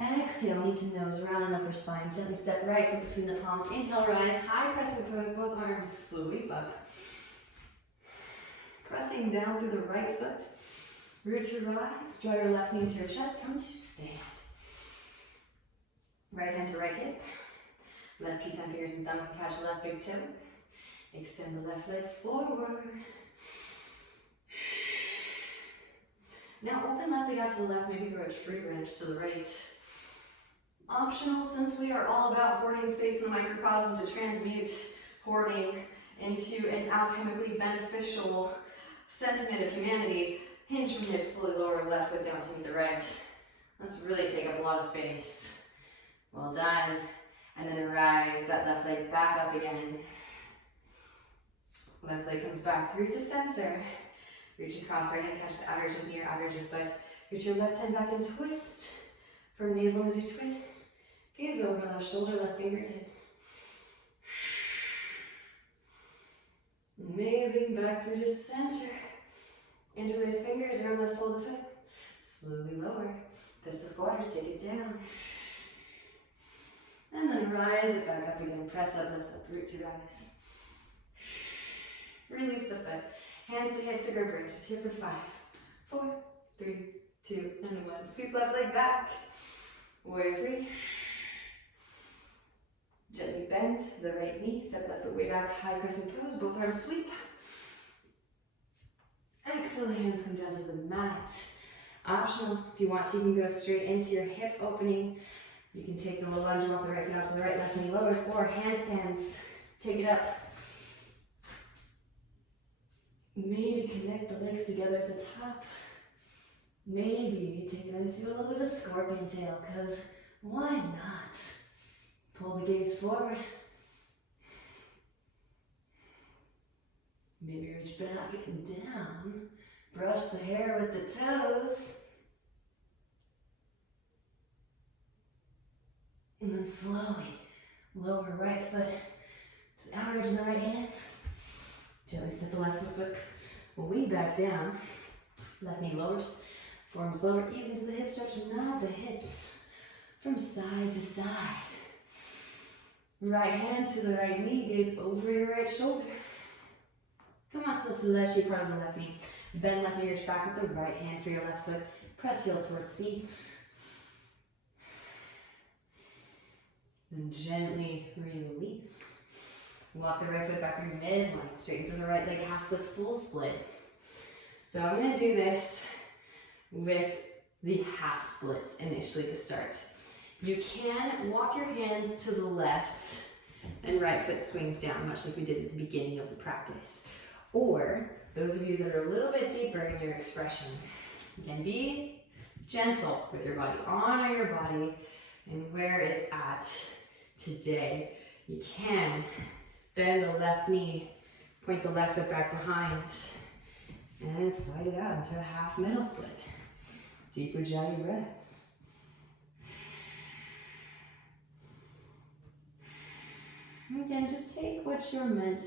Exhale, knee to nose, round and upper spine. Gently step right foot between the palms. Inhale, rise, high crescent pose, both arms sweep up. Pressing down through the right foot. Root to rise, draw your left knee to your chest, come to stand. Right hand to right hip. Left peace hand fingers and thumb can catch the left big toe. Extend the left leg forward. Now open left leg out to the left, maybe grow a tree branch to the right. Optional, since we are all about hoarding space in the microcosm, to transmute hoarding into an alchemically beneficial sentiment of humanity. Hinge from hips, slowly lower left foot down to meet the right. Let's really take up a lot of space. Well done. And then rise that left leg back up again. Left leg comes back through to center. Reach across, right hand catches the outer edge of knee or outer edge of foot. Reach your left hand back and twist. From navel as you twist. Gaze over left shoulder, left fingertips. Amazing, back through to center. Interlace fingers around the sole of the foot. Slowly lower. Pistol squatters, take it down. And then rise it back up again. Press up, lift up, root to rise. Release the foot. Hands to hips or grip branches. Here for 5, 4, 3, 2, and 1. Sweep left leg back. Warrior 3. Gently bend the right knee. Step left foot way back. High crescent pose. Both arms sweep. Exhale, the hands come down to the mat. Optional, if you want to, you can go straight into your hip opening. You can take the low lunge and walk the right foot out to the right, left knee lowers, or handstands. Take it up. Maybe connect the legs together at the top. Maybe take it into a little bit of a scorpion tail, because why not? Pull the gaze forward. Maybe reach back and down. Brush the hair with the toes. And then slowly lower right foot to the outer edge of the right hand. Gently set the left foot way back down. Left knee lowers. Forearms lower, easy to the hip stretch. Nod the hips from side to side. Right hand to the right knee, gaze over your right shoulder. Come on to the fleshy part of the left knee. Bend left knee, reach back with the right hand for your left foot. Press heel towards seat. Then gently release. Walk the right foot back through midline. Straighten through the right leg, half splits, full splits. So I'm going to do this with the half splits initially to start. You can walk your hands to the left and right foot swings down, much like we did at the beginning of the practice. Or, those of you that are a little bit deeper in your expression, you can be gentle with your body, honor your body and where it's at today. You can bend the left knee, point the left foot back behind, and slide it out into a half middle split. Deep Ujjayi breaths. Again, just take what you're meant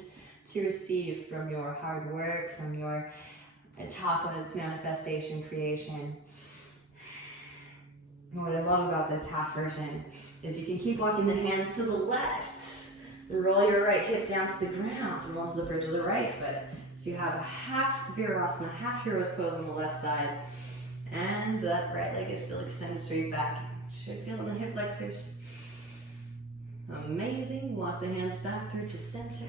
to receive from your hard work, from your tapas, manifestation, creation. And what I love about this half version is you can keep walking the hands to the left. Roll your right hip down to the ground and onto the bridge of the right foot. So you have a half virasana, half hero's pose on the left side. And that right leg is still extended straight back. Should feel in the hip flexors. Amazing. Walk the hands back through to center.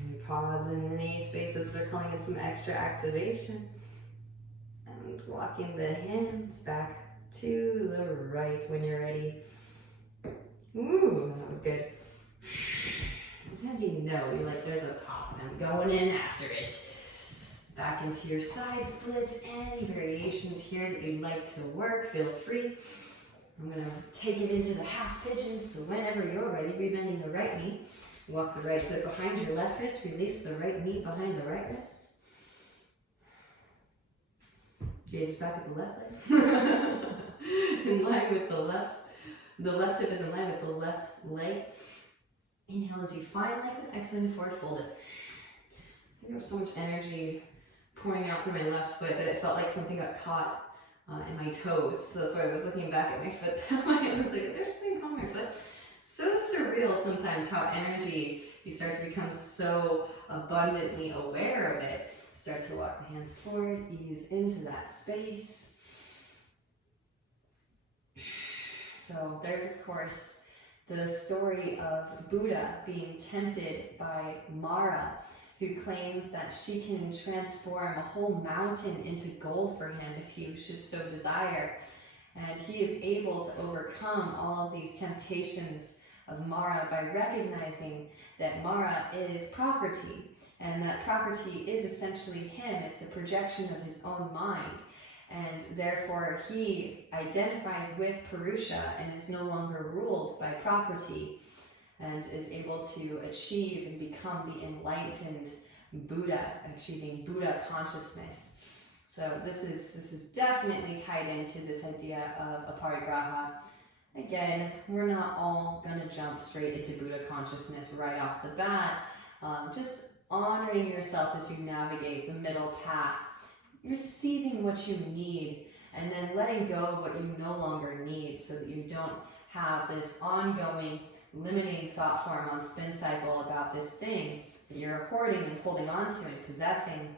And pause in any spaces that are calling in some extra activation. And walking the hands back to the right when you're ready. Ooh, that was good. Sometimes you know, you're like, there's a pop and I'm going in after it. Back into your side splits. Any variations here that you'd like to work, feel free. I'm going to take it into the half pigeon, so whenever you're ready, rebending the right knee. Walk the right foot behind your left wrist, release the right knee behind the right wrist. Gaze back at the left leg. In line with the left. The left hip is in line with the left leg. Inhale as you find length, exhale forward, fold it. I have so much energy pouring out through my left foot that it felt like something got caught in my toes. So that's why I was looking back at my foot that way. I was like, there's something caught in my foot. So surreal sometimes how energy, you start to become so abundantly aware of it. Start to walk the hands forward, ease into that space. So there's, of course, the story of Buddha being tempted by Mara, who claims that she can transform a whole mountain into gold for him if he should so desire. And he is able to overcome all of these temptations of Mara by recognizing that Mara is Prakriti, and that Prakriti is essentially him. It's a projection of his own mind. And therefore he identifies with Purusha and is no longer ruled by Prakriti, and is able to achieve and become the enlightened Buddha, achieving Buddha consciousness. So this is definitely tied into this idea of Aparigraha. Again, we're not all going to jump straight into Buddha consciousness right off the bat. Just honoring yourself as you navigate the middle path, receiving what you need, and then letting go of what you no longer need, so that you don't have this ongoing limiting thought form on spin cycle about this thing that you're hoarding and holding on to and possessing,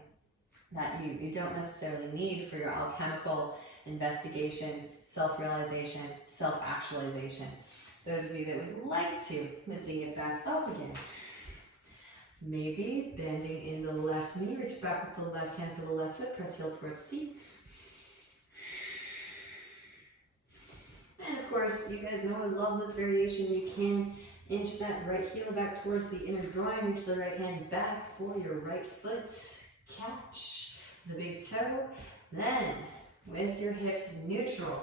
that you don't necessarily need for your alchemical investigation, self-realization, self-actualization. Those of you that would like to, lifting it back up again. Maybe bending in the left knee, reach back with the left hand for the left foot, press heel towards seat. And of course, you guys know I love this variation. You can inch that right heel back towards the inner groin, reach the right hand back for your right foot, catch the big toe. Then, with your hips neutral,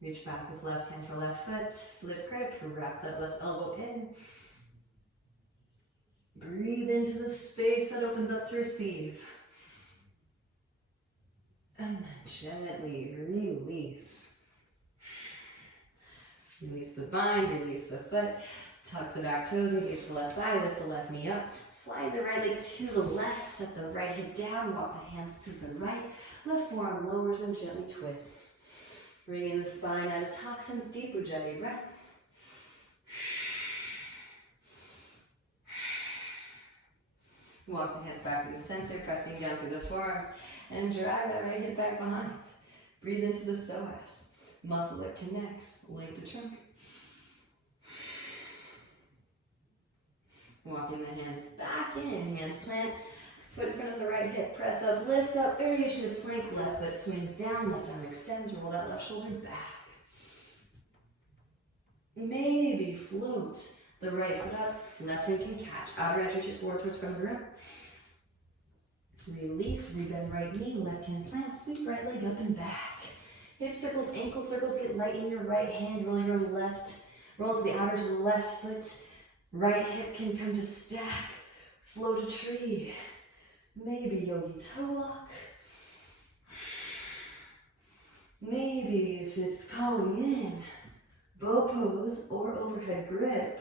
reach back with left hand for left foot, flip grip, wrap that left elbow in. Breathe into the space that opens up to receive. And then gently release. Release the bind, release the foot. Tuck the back toes, engage the left thigh, lift the left knee up. Slide the right leg to the left, set the right hip down, walk the hands to the right. Left forearm lowers and gently twist. Bringing the spine out of toxins, deep Ujjayi breaths. Walk the hands back to the center, pressing down through the forearms, and drag that right hip back behind. Breathe into the psoas. Muscle that connects, leg to trunk. Walking the hands back in, hands plant, foot in front of the right hip, press up, lift up, variation of plank, left foot swings down, left arm extends, roll that left shoulder back. Maybe float the right foot up, left hand can catch, outer edge reach it forward towards front of the room. Release, rebend right knee, left hand plant, sweep right leg up and back. Hip circles, ankle circles, get light in your right hand, roll to the outer to the left foot. Right hip can come to stack, float a tree, maybe yogi toe lock. Maybe if it's calling in, bow pose or overhead grip,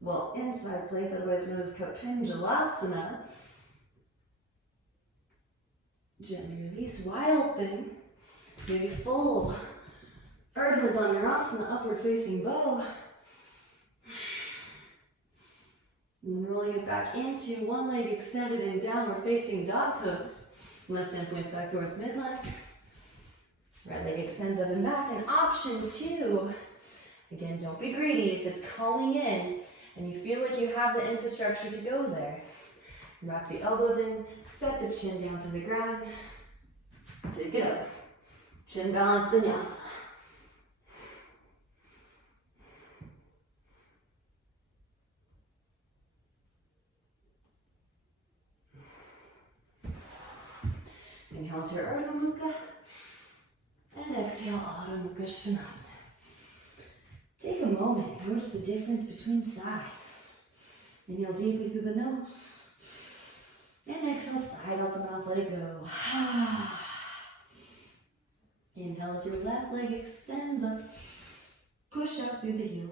well, inside plank, otherwise known as Kapinjalasana. Gently release, wild thing. Maybe full Urdhva Dhanurasana, upward facing bow. And rolling it back into one leg extended in downward facing dog pose. Left hand points back towards midline. Right leg extends up and back. And option two, again, don't be greedy. If it's calling in and you feel like you have the infrastructure to go there, wrap the elbows in, set the chin down to the ground, take it up. Chin balance vinyasa. Inhale to your Urdhva Mukha, and exhale Adho Mukha Svanasana. Take a moment, notice the difference between sides. Inhale deeply through the nose, and exhale side out the mouth, let it go. Inhale as your left leg extends up, push out through the heel.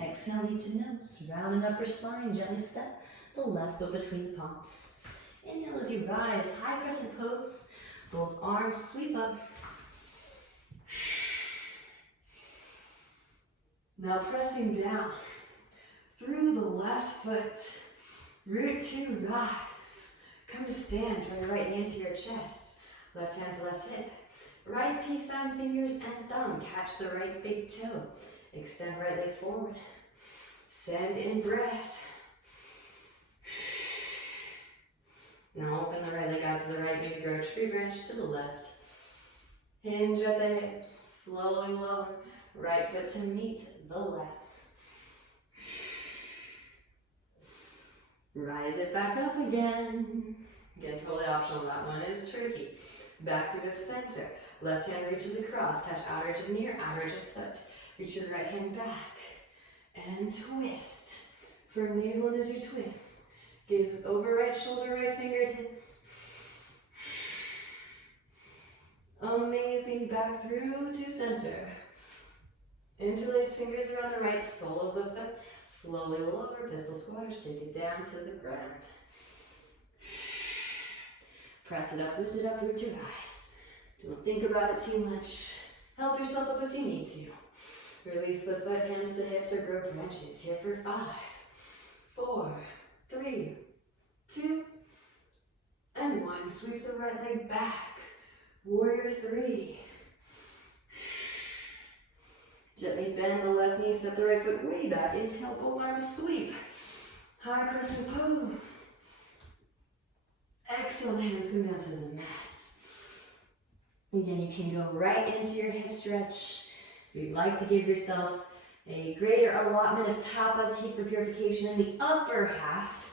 Exhale, knee to nose, round and upper spine, gently step the left foot between the palms. Inhale as you rise, high crescent pose, both arms sweep up. Now pressing down through the left foot, root to rise. Come to stand, draw your right knee into your chest, left hand to left hip. Right peace sign fingers and thumb, catch the right big toe. Extend right leg forward. Send in breath. Now open the right leg out to the right, maybe grow a tree branch to the left. Hinge at the hips, slowly lower. Right foot to meet the left. Rise it back up again. Again, totally optional. That one is tricky. Back to center. Left hand reaches across. Catch outer edge of knee or outer edge of foot. Reach your right hand back. And twist. Firmly navel as you twist. Gaze over right shoulder, right fingertips. Amazing. Back through to center. Interlace fingers around the right sole of the foot. Slowly lower, pistol squash, take it down to the ground. Press it up, lift it up, root to rise. Don't think about it too much. Help yourself up if you need to. Release the foot, hands to hips, or grow branches. Here for 5, 4, 3, 2, and 1. Sweep the right leg back. Warrior 3. Gently bend the left knee, step the right foot way back. Inhale, both arms sweep. High crescent pose. Exhale, hands come down to the mat. Again, you can go right into your hip stretch. If you'd like to give yourself a greater allotment of tapas, heat for purification in the upper half,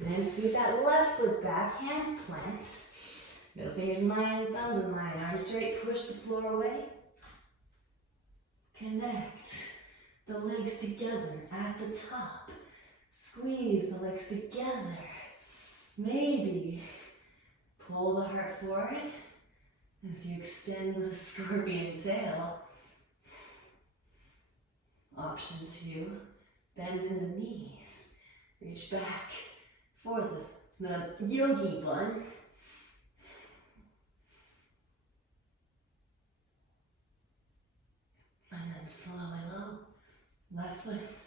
then scoot that left foot back, hands plant. Middle fingers in line, thumbs in line, arms straight, push the floor away. Connect the legs together at the top. Squeeze the legs together. Maybe pull the heart forward as you extend the scorpion tail. Option 2, bend in the knees. Reach back for the yogi bun. And then slowly low, left foot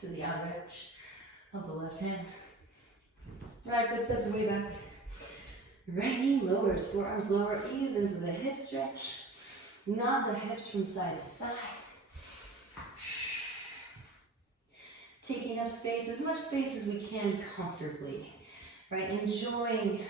to the outer edge of the left hand. Right foot steps way back. Right knee lowers, forearms lower, ease into the hip stretch. Nod the hips from side to side. Taking up space, as much space as we can comfortably. Right, enjoying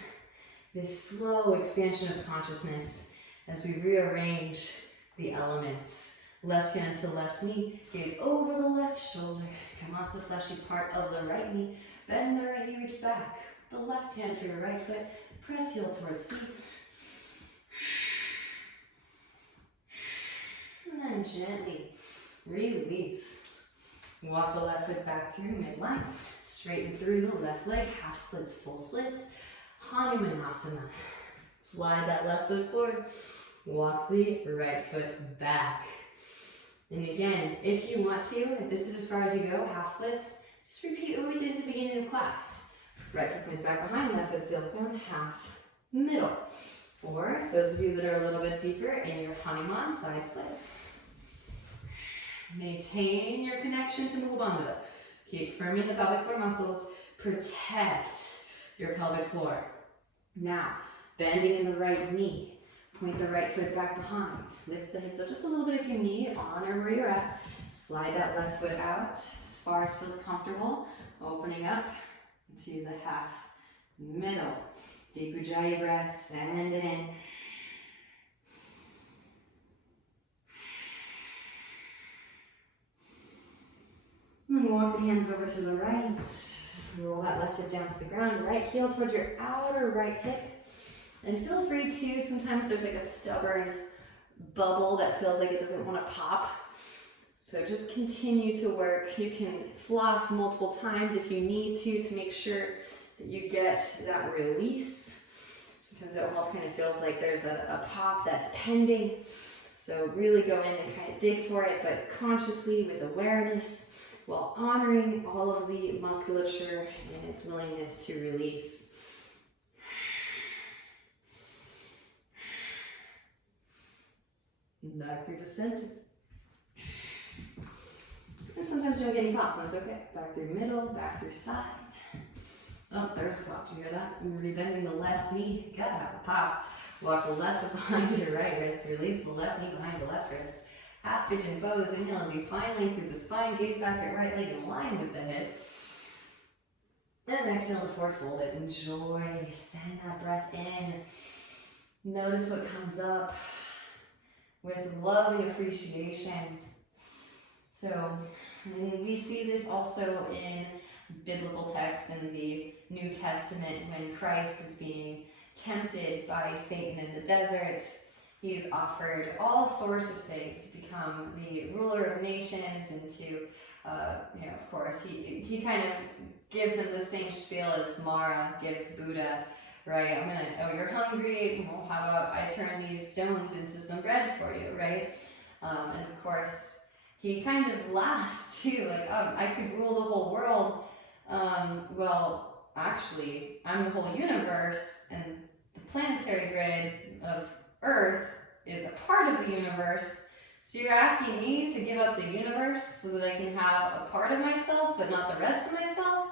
this slow expansion of consciousness as we rearrange the elements. Left hand to left knee, gaze over the left shoulder. Come onto the fleshy part of the right knee. Bend the right knee, reach back. The left hand for your right foot. Press heel towards seat. And then gently release. Walk the left foot back through midline. Straighten through the left leg. Half splits, full splits. Hanumanasana. Slide that left foot forward. Walk the right foot back. And again, if you want to, if this is as far as you go, half splits, just repeat what we did at the beginning of class. Right foot points back behind, left foot sails down, half, middle. Or those of you that are a little bit deeper in your Hanuman, side splits. Maintain your connection to Mula. Keep firming the pelvic floor muscles. Protect your pelvic floor. Now, bending in the right knee. Point the right foot back behind. Lift the hips up just a little bit if you need. Honor where you're at. Slide that left foot out as far as feels comfortable. Opening up to the half, middle. Deep Ujjayi breath. Send it in. And walk the hands over to the right. Roll that left hip down to the ground. Right heel towards your outer right hip. And feel free to, sometimes there's like a stubborn bubble that feels like it doesn't want to pop. So just continue to work. You can floss multiple times if you need to make sure that you get that release. Sometimes it almost kind of feels like there's a pop that's pending. So really go in and kind of dig for it, but consciously with awareness while honoring all of the musculature and its willingness to release. Back through descent. And sometimes you don't get any pops, and that's okay. Back through middle, back through side. Oh, there's a pop. Do you hear that? I'm rebending the left knee. Gotta have the pops. Walk the left foot behind your right wrist. Release the left knee behind the left wrist. Half pigeon pose. Inhale as you find length through the spine. Gaze back at right leg in line with the hip. And exhale to forward fold it. Enjoy. Send that breath in. Notice what comes up with love and appreciation. So we see this also in biblical text in the New Testament when Christ is being tempted by Satan in the desert. He is offered all sorts of things to become the ruler of nations and to, of course, he kind of gives him the same spiel as Mara gives Buddha, right? You're hungry, well, how about I turn these stones into some bread for you, right? And of course, he kind of laughs too, like, I could rule the whole world. Well, actually, I'm the whole universe, and the planetary grid of Earth is a part of the universe. So you're asking me to give up the universe so that I can have a part of myself, but not the rest of myself?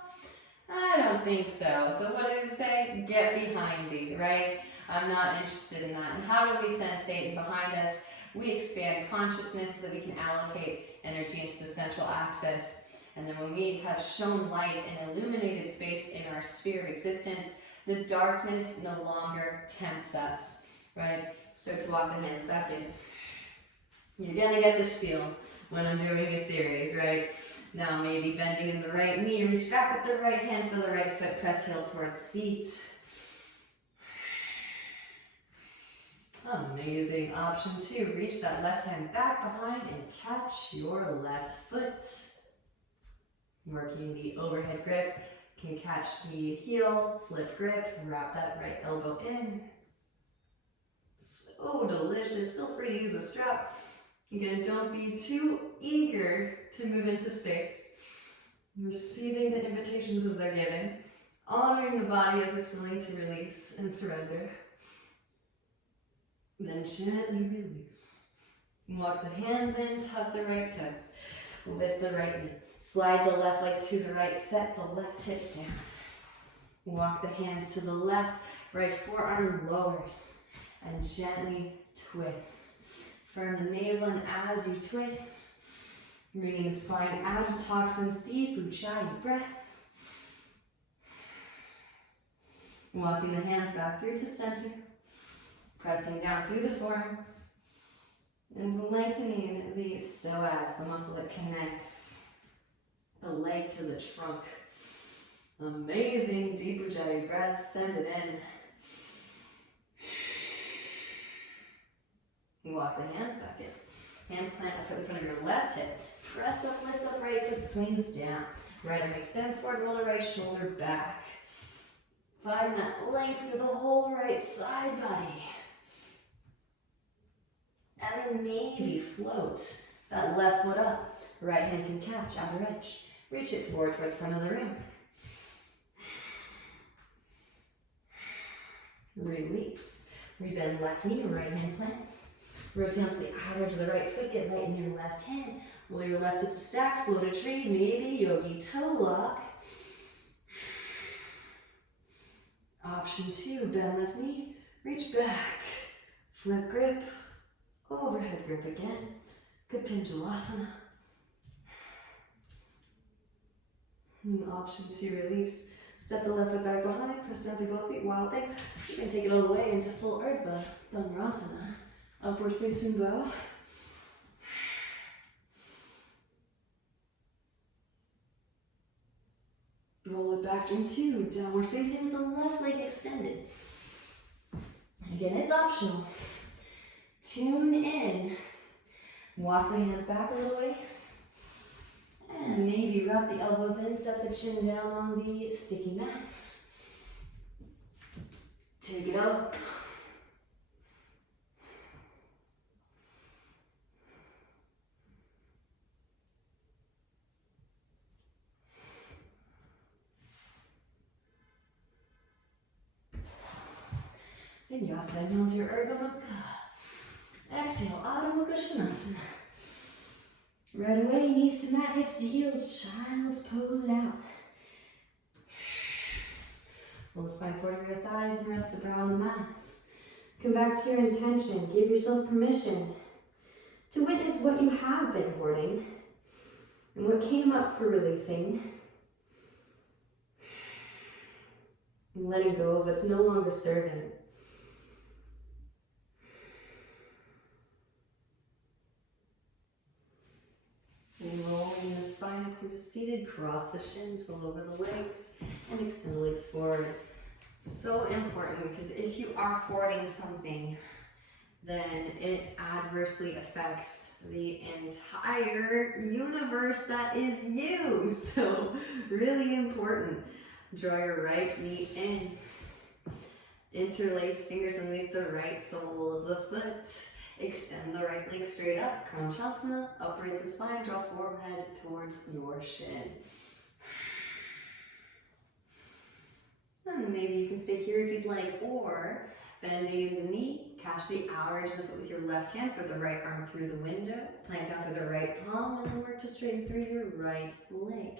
I don't think so. So what did it say? Get behind thee, right? I'm not interested in that. And how do we send Satan behind us? We expand consciousness so that we can allocate energy into the central axis. And then when we have shown light and illuminated space in our sphere of existence, the darkness no longer tempts us, right? So to walk the hands back in. You're gonna get this feel when I'm doing a series, right? Now maybe bending in the right knee, reach back with the right hand for the right foot, press heel towards seat. Amazing. Option 2, reach that left hand back behind and catch your left foot. Working the overhead grip, can catch the heel, flip grip, wrap that right elbow in. So delicious. Feel free to use a strap. Again, don't be too eager to move into space. Receiving the invitations as they're given, honoring the body as it's willing to release and surrender. Then gently release. Walk the hands in, tuck the right toes. Lift the right knee. Slide the left leg to the right, set the left hip down. Walk the hands to the left, right forearm lowers, and gently twist. Firm the navel as you twist, bringing the spine out of toxins, deep Ujjayi breaths. Walking the hands back through to center, pressing down through the forearms, and lengthening the psoas, the muscle that connects the leg to the trunk. Amazing deep Ujjayi breaths, send it in. You walk the hands back in. Hands plant the foot in front of your left hip. Press up, lift up, right foot swings down. Right arm extends forward, roll the right shoulder back. Find that length through the whole right side body. And then maybe float that left foot up. Right hand can catch outer edge. Reach it forward towards front of the room. Release. Rebend left knee, right hand plants. Rotate onto the outer edge of the right foot, get light in your left hand. Roll your left hip to stack, float a tree, maybe yogi toe lock. Option 2, bend left knee, reach back. Flip grip, overhead grip again. Good Pinjalasana. Option 2, release. Step the left foot back behind, press down through both feet, wild thing. You can take it all the way into full Urdhva Dhanurasana. Upward facing bow. Roll it back into downward facing with the left leg extended. Again, it's optional. Tune in. Walk the hands back a little ways. And maybe wrap the elbows in, set the chin down on the sticky mat. Take it up. Vinyasa down to your Urdhva Mukha. Exhale, Adho Mukha Svanasana. Right away, knees to mat, hips to heels, child's pose it out. Roll the spine forward over your thighs and rest the brow on the mat. Come back to your intention. Give yourself permission to witness what you have been hoarding and what came up for releasing. letting go of what's no longer serving. And rolling the spine up through the seated, cross the shins, roll over the legs, and extend the legs forward. So important, because if you are hoarding something, then it adversely affects the entire universe that is you. So really important. Draw your right knee in. Interlace fingers underneath the right sole of the foot. Extend the right leg straight up. Kranchasana. Upright the spine. Draw forehead towards your shin. And maybe you can stay here if you'd like, or bending in the knee, catch the outer edge of the foot with your left hand, throw the right arm through the window, plant down through the right palm, and then work to straighten through your right leg.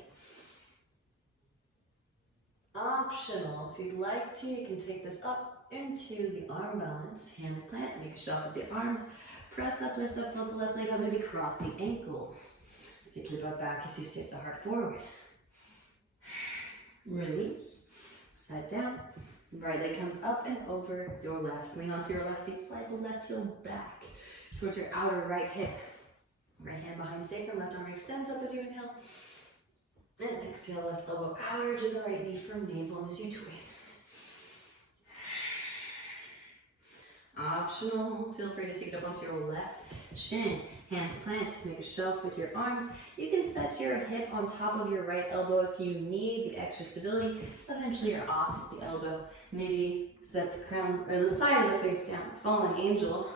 Optional, if you'd like to, you can take this up into the arm balance, hands plant, make a shelf with the arms, press up, lift up, float the left leg up, maybe cross the ankles. Stick your butt back as you stick the heart forward. Release, side down. Right leg comes up and over your left. Lean onto your left seat, slide the left heel back towards your outer right hip. Right hand behind sacrum, left arm extends up as you inhale. And exhale, left elbow outer to the right knee from navel as you twist. Optional, feel free to take it up onto your left shin. Hands plant, make a shelf with your arms. You can set your hip on top of your right elbow if you need the extra stability. Eventually you're off the elbow. Maybe set the crown or the side of the face down, fallen angel.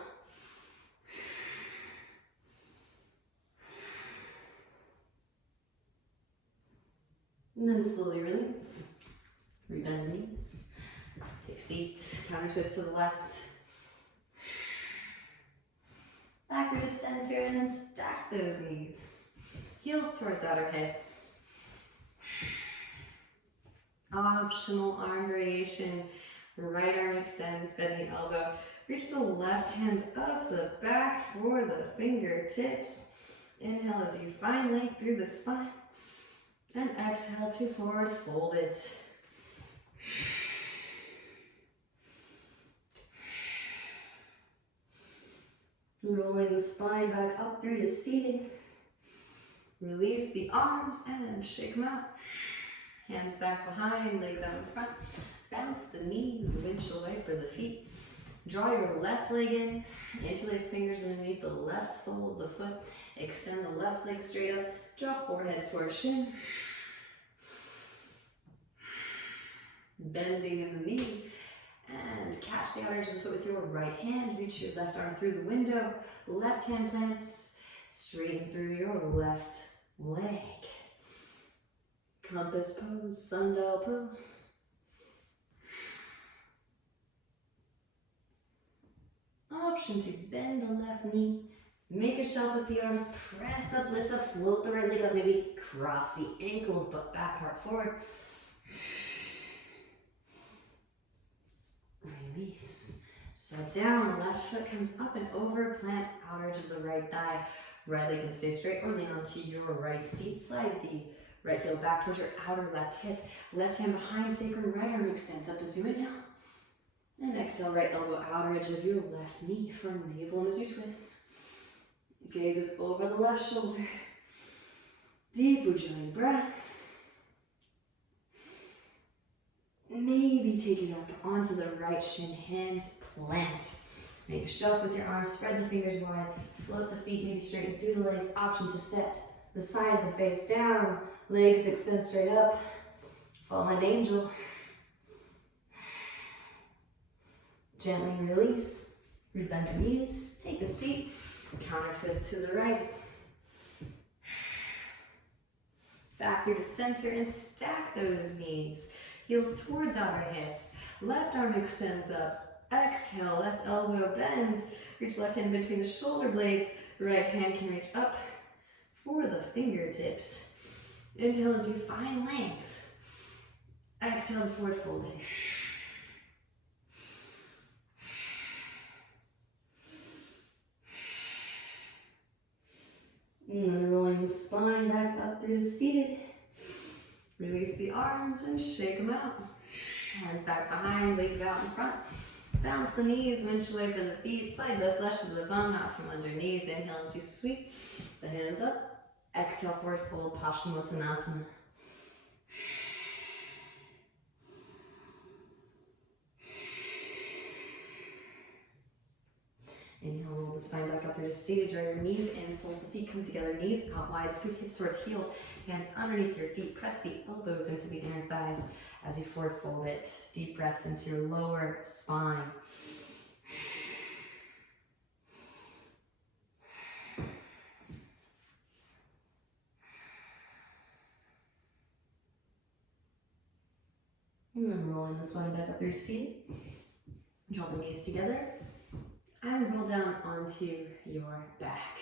And then slowly release. Rebend the knees. Take a seat, counter twist to the left. Back through the center and then stack those knees. Heels towards outer hips. Optional arm variation. Right arm extends, bend the elbow. Reach the left hand up the back for the fingertips. Inhale as you find length through the spine. And exhale to forward fold it. Rolling the spine back up through to seated. Release the arms and shake them out. Hands back behind, legs out in front. Bounce the knees, windshield wiper the feet. Draw your left leg in. Interlace fingers underneath the left sole of the foot. Extend the left leg straight up. Draw forehead towards shin. Bending in the knee. And catch the outer edge of the foot with your right hand. Reach your left arm through the window. Left hand plants. Straighten through your left leg. Compass pose, sundial pose. Option to bend the left knee. Make a shelf with the arms. Press up, lift up, float the right leg up. Maybe cross the ankles, but back, heart forward. Release. Set down, left foot comes up and over, plants outer edge of the right thigh. Right leg can stay straight or lean onto your right seat. Slide the right heel back towards your outer left hip. Left hand behind sacrum, right arm extends up as you inhale. And exhale, right elbow outer edge of your left knee from navel as you twist. Gazes over the left shoulder. Deep Ujjayi breaths. Maybe take it up onto the right shin, hands plant. Make a shelf with your arms, spread the fingers wide, float the feet, maybe straighten through the legs. Option to set the side of the face down, legs extend straight up. Fallen angel. Gently release, rebend the knees, take a seat, counter twist to the right. Back through the center and stack those knees. Heels towards outer hips. Left arm extends up. Exhale, left elbow bends. Reach left hand between the shoulder blades. Right hand can reach up for the fingertips. Inhale as you find length. Exhale, forward folding. And then rolling the spine back up through seated. Release the arms and shake them out. Hands back behind, legs out in front. Bounce the knees, windshield open the feet, slide the flesh of the bone out from underneath. Inhale as you sweep the hands up. Exhale, forward fold, Paschimottanasana. Inhale, roll the spine back up there to seated. Draw your knees in, soles of the feet come together, knees out wide, scoot hips towards heels, hands underneath your feet. Press the elbows into the inner thighs as you forward fold it. Deep breaths into your lower spine. And then rolling the spine back up there to seated. Draw the knees together. And roll down onto your back.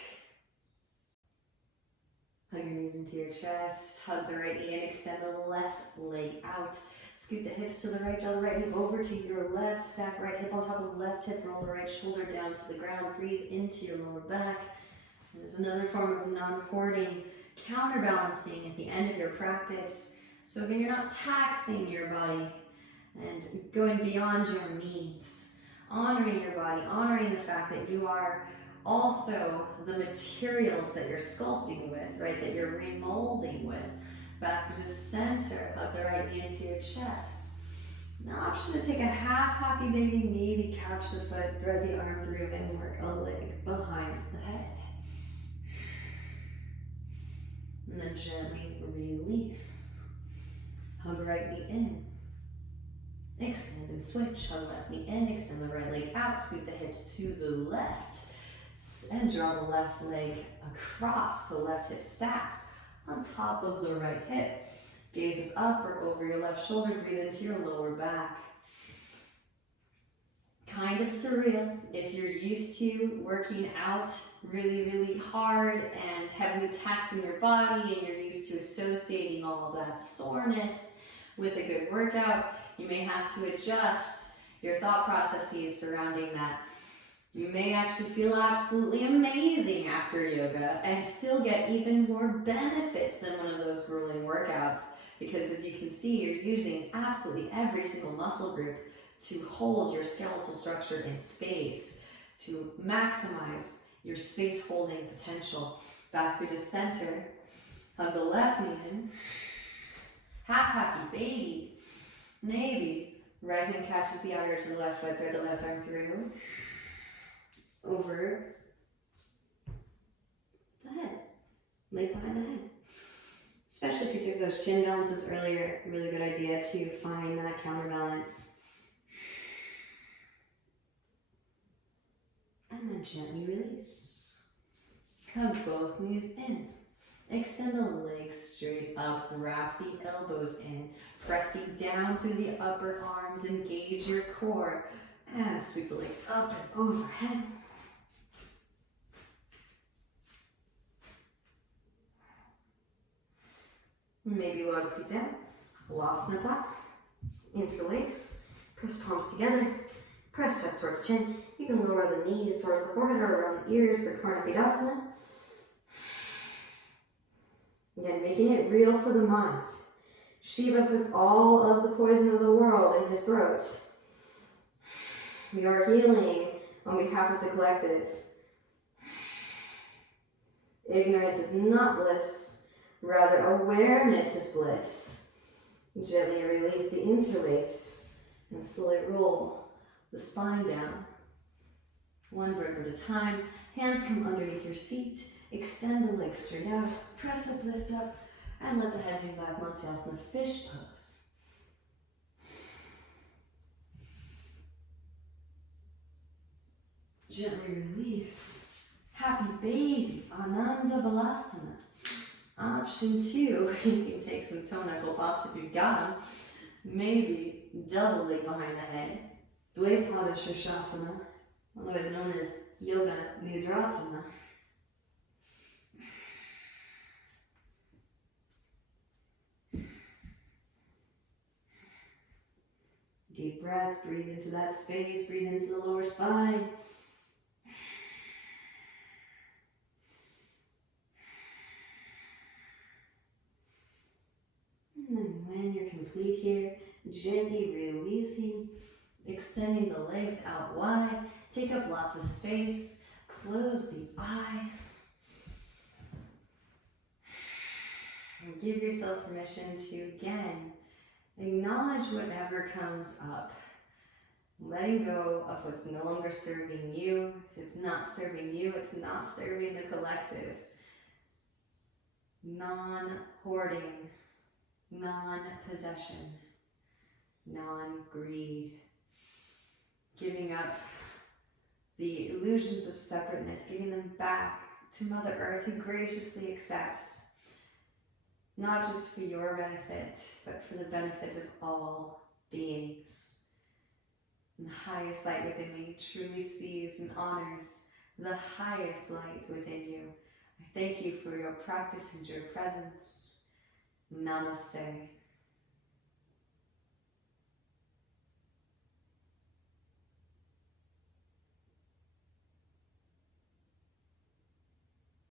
Hug your knees into your chest. Hug the right knee in. Extend the left leg out. Scoot the hips to the right. Draw the right knee over to your left. Stack right hip on top of the left hip. Roll the right shoulder down to the ground. Breathe into your lower back. There's another form of non-hoarding, counterbalancing at the end of your practice. So again, you're not taxing your body and going beyond your needs. Honoring your body, honoring the fact that you are also the materials that you're sculpting with, right? That you're remolding with. Back to the center, hug the right knee into your chest. An option to take a half happy baby, maybe couch the foot, thread the arm through, and work a leg behind the head. And then gently release. Hug right knee in. Extend and switch. Hug left knee in. Extend the right leg out. Scoot the hips to the left. And draw the left leg across. So left hip stacks on top of the right hip. Gaze is up or over your left shoulder. Breathe into your lower back. Kind of surreal if you're used to working out really, really hard and heavily taxing your body, and you're used to associating all of that soreness with a good workout. You may have to adjust your thought processes surrounding that. You may actually feel absolutely amazing after yoga and still get even more benefits than one of those grueling workouts, because as you can see, you're using absolutely every single muscle group to hold your skeletal structure in space, to maximize your space holding potential. Back through the center, hug the left knee in, half happy baby. Maybe right hand catches the outer edge of the left foot, thread the left arm through, over the head, leg behind the head. Especially if you took those chin balances earlier, really good idea to find that counterbalance. And then gently release. Hug both knees in. Extend the legs straight up, wrap the elbows in, pressing down through the upper arms, engage your core, and sweep the legs up and overhead. Maybe lower the feet down, Balasana flat, interlace, press palms together, press chest towards chin. You can lower the knees towards the forehead or around the ears for Karnapidasana. Again, making it real for the mind. Shiva puts all of the poison of the world in his throat. We are healing on behalf of the collective. Ignorance is not bliss, rather awareness is bliss. Gently release the interlace and slowly roll the spine down. One vertebra at a time. Hands come underneath your seat. Extend the legs straight out. Press up, lift up, and let the head hang back. Matsyasana, fish pose. Gently release. Happy baby, Ananda Balasana. Option 2, you can take some toe knuckle pops if you've got them. Maybe double leg behind the head. Dvaipada Shirshasana, otherwise known as Yoga Nidrasana. Deep breaths, breathe into that space, breathe into the lower spine. And then when you're complete here, Gently releasing, extending the legs out wide. Take up lots of space. Close the eyes. And give yourself permission to, again, acknowledge whatever comes up. Letting go of what's no longer serving you. If it's not serving you, it's not serving the collective. Non-hoarding, non-possession, non-greed. Giving up the illusions of separateness, giving them back to Mother Earth, who graciously accepts, not just for your benefit, but for the benefit of all beings. And the highest light within me truly sees and honors the highest light within you. I thank you for your practice and your presence. Namaste.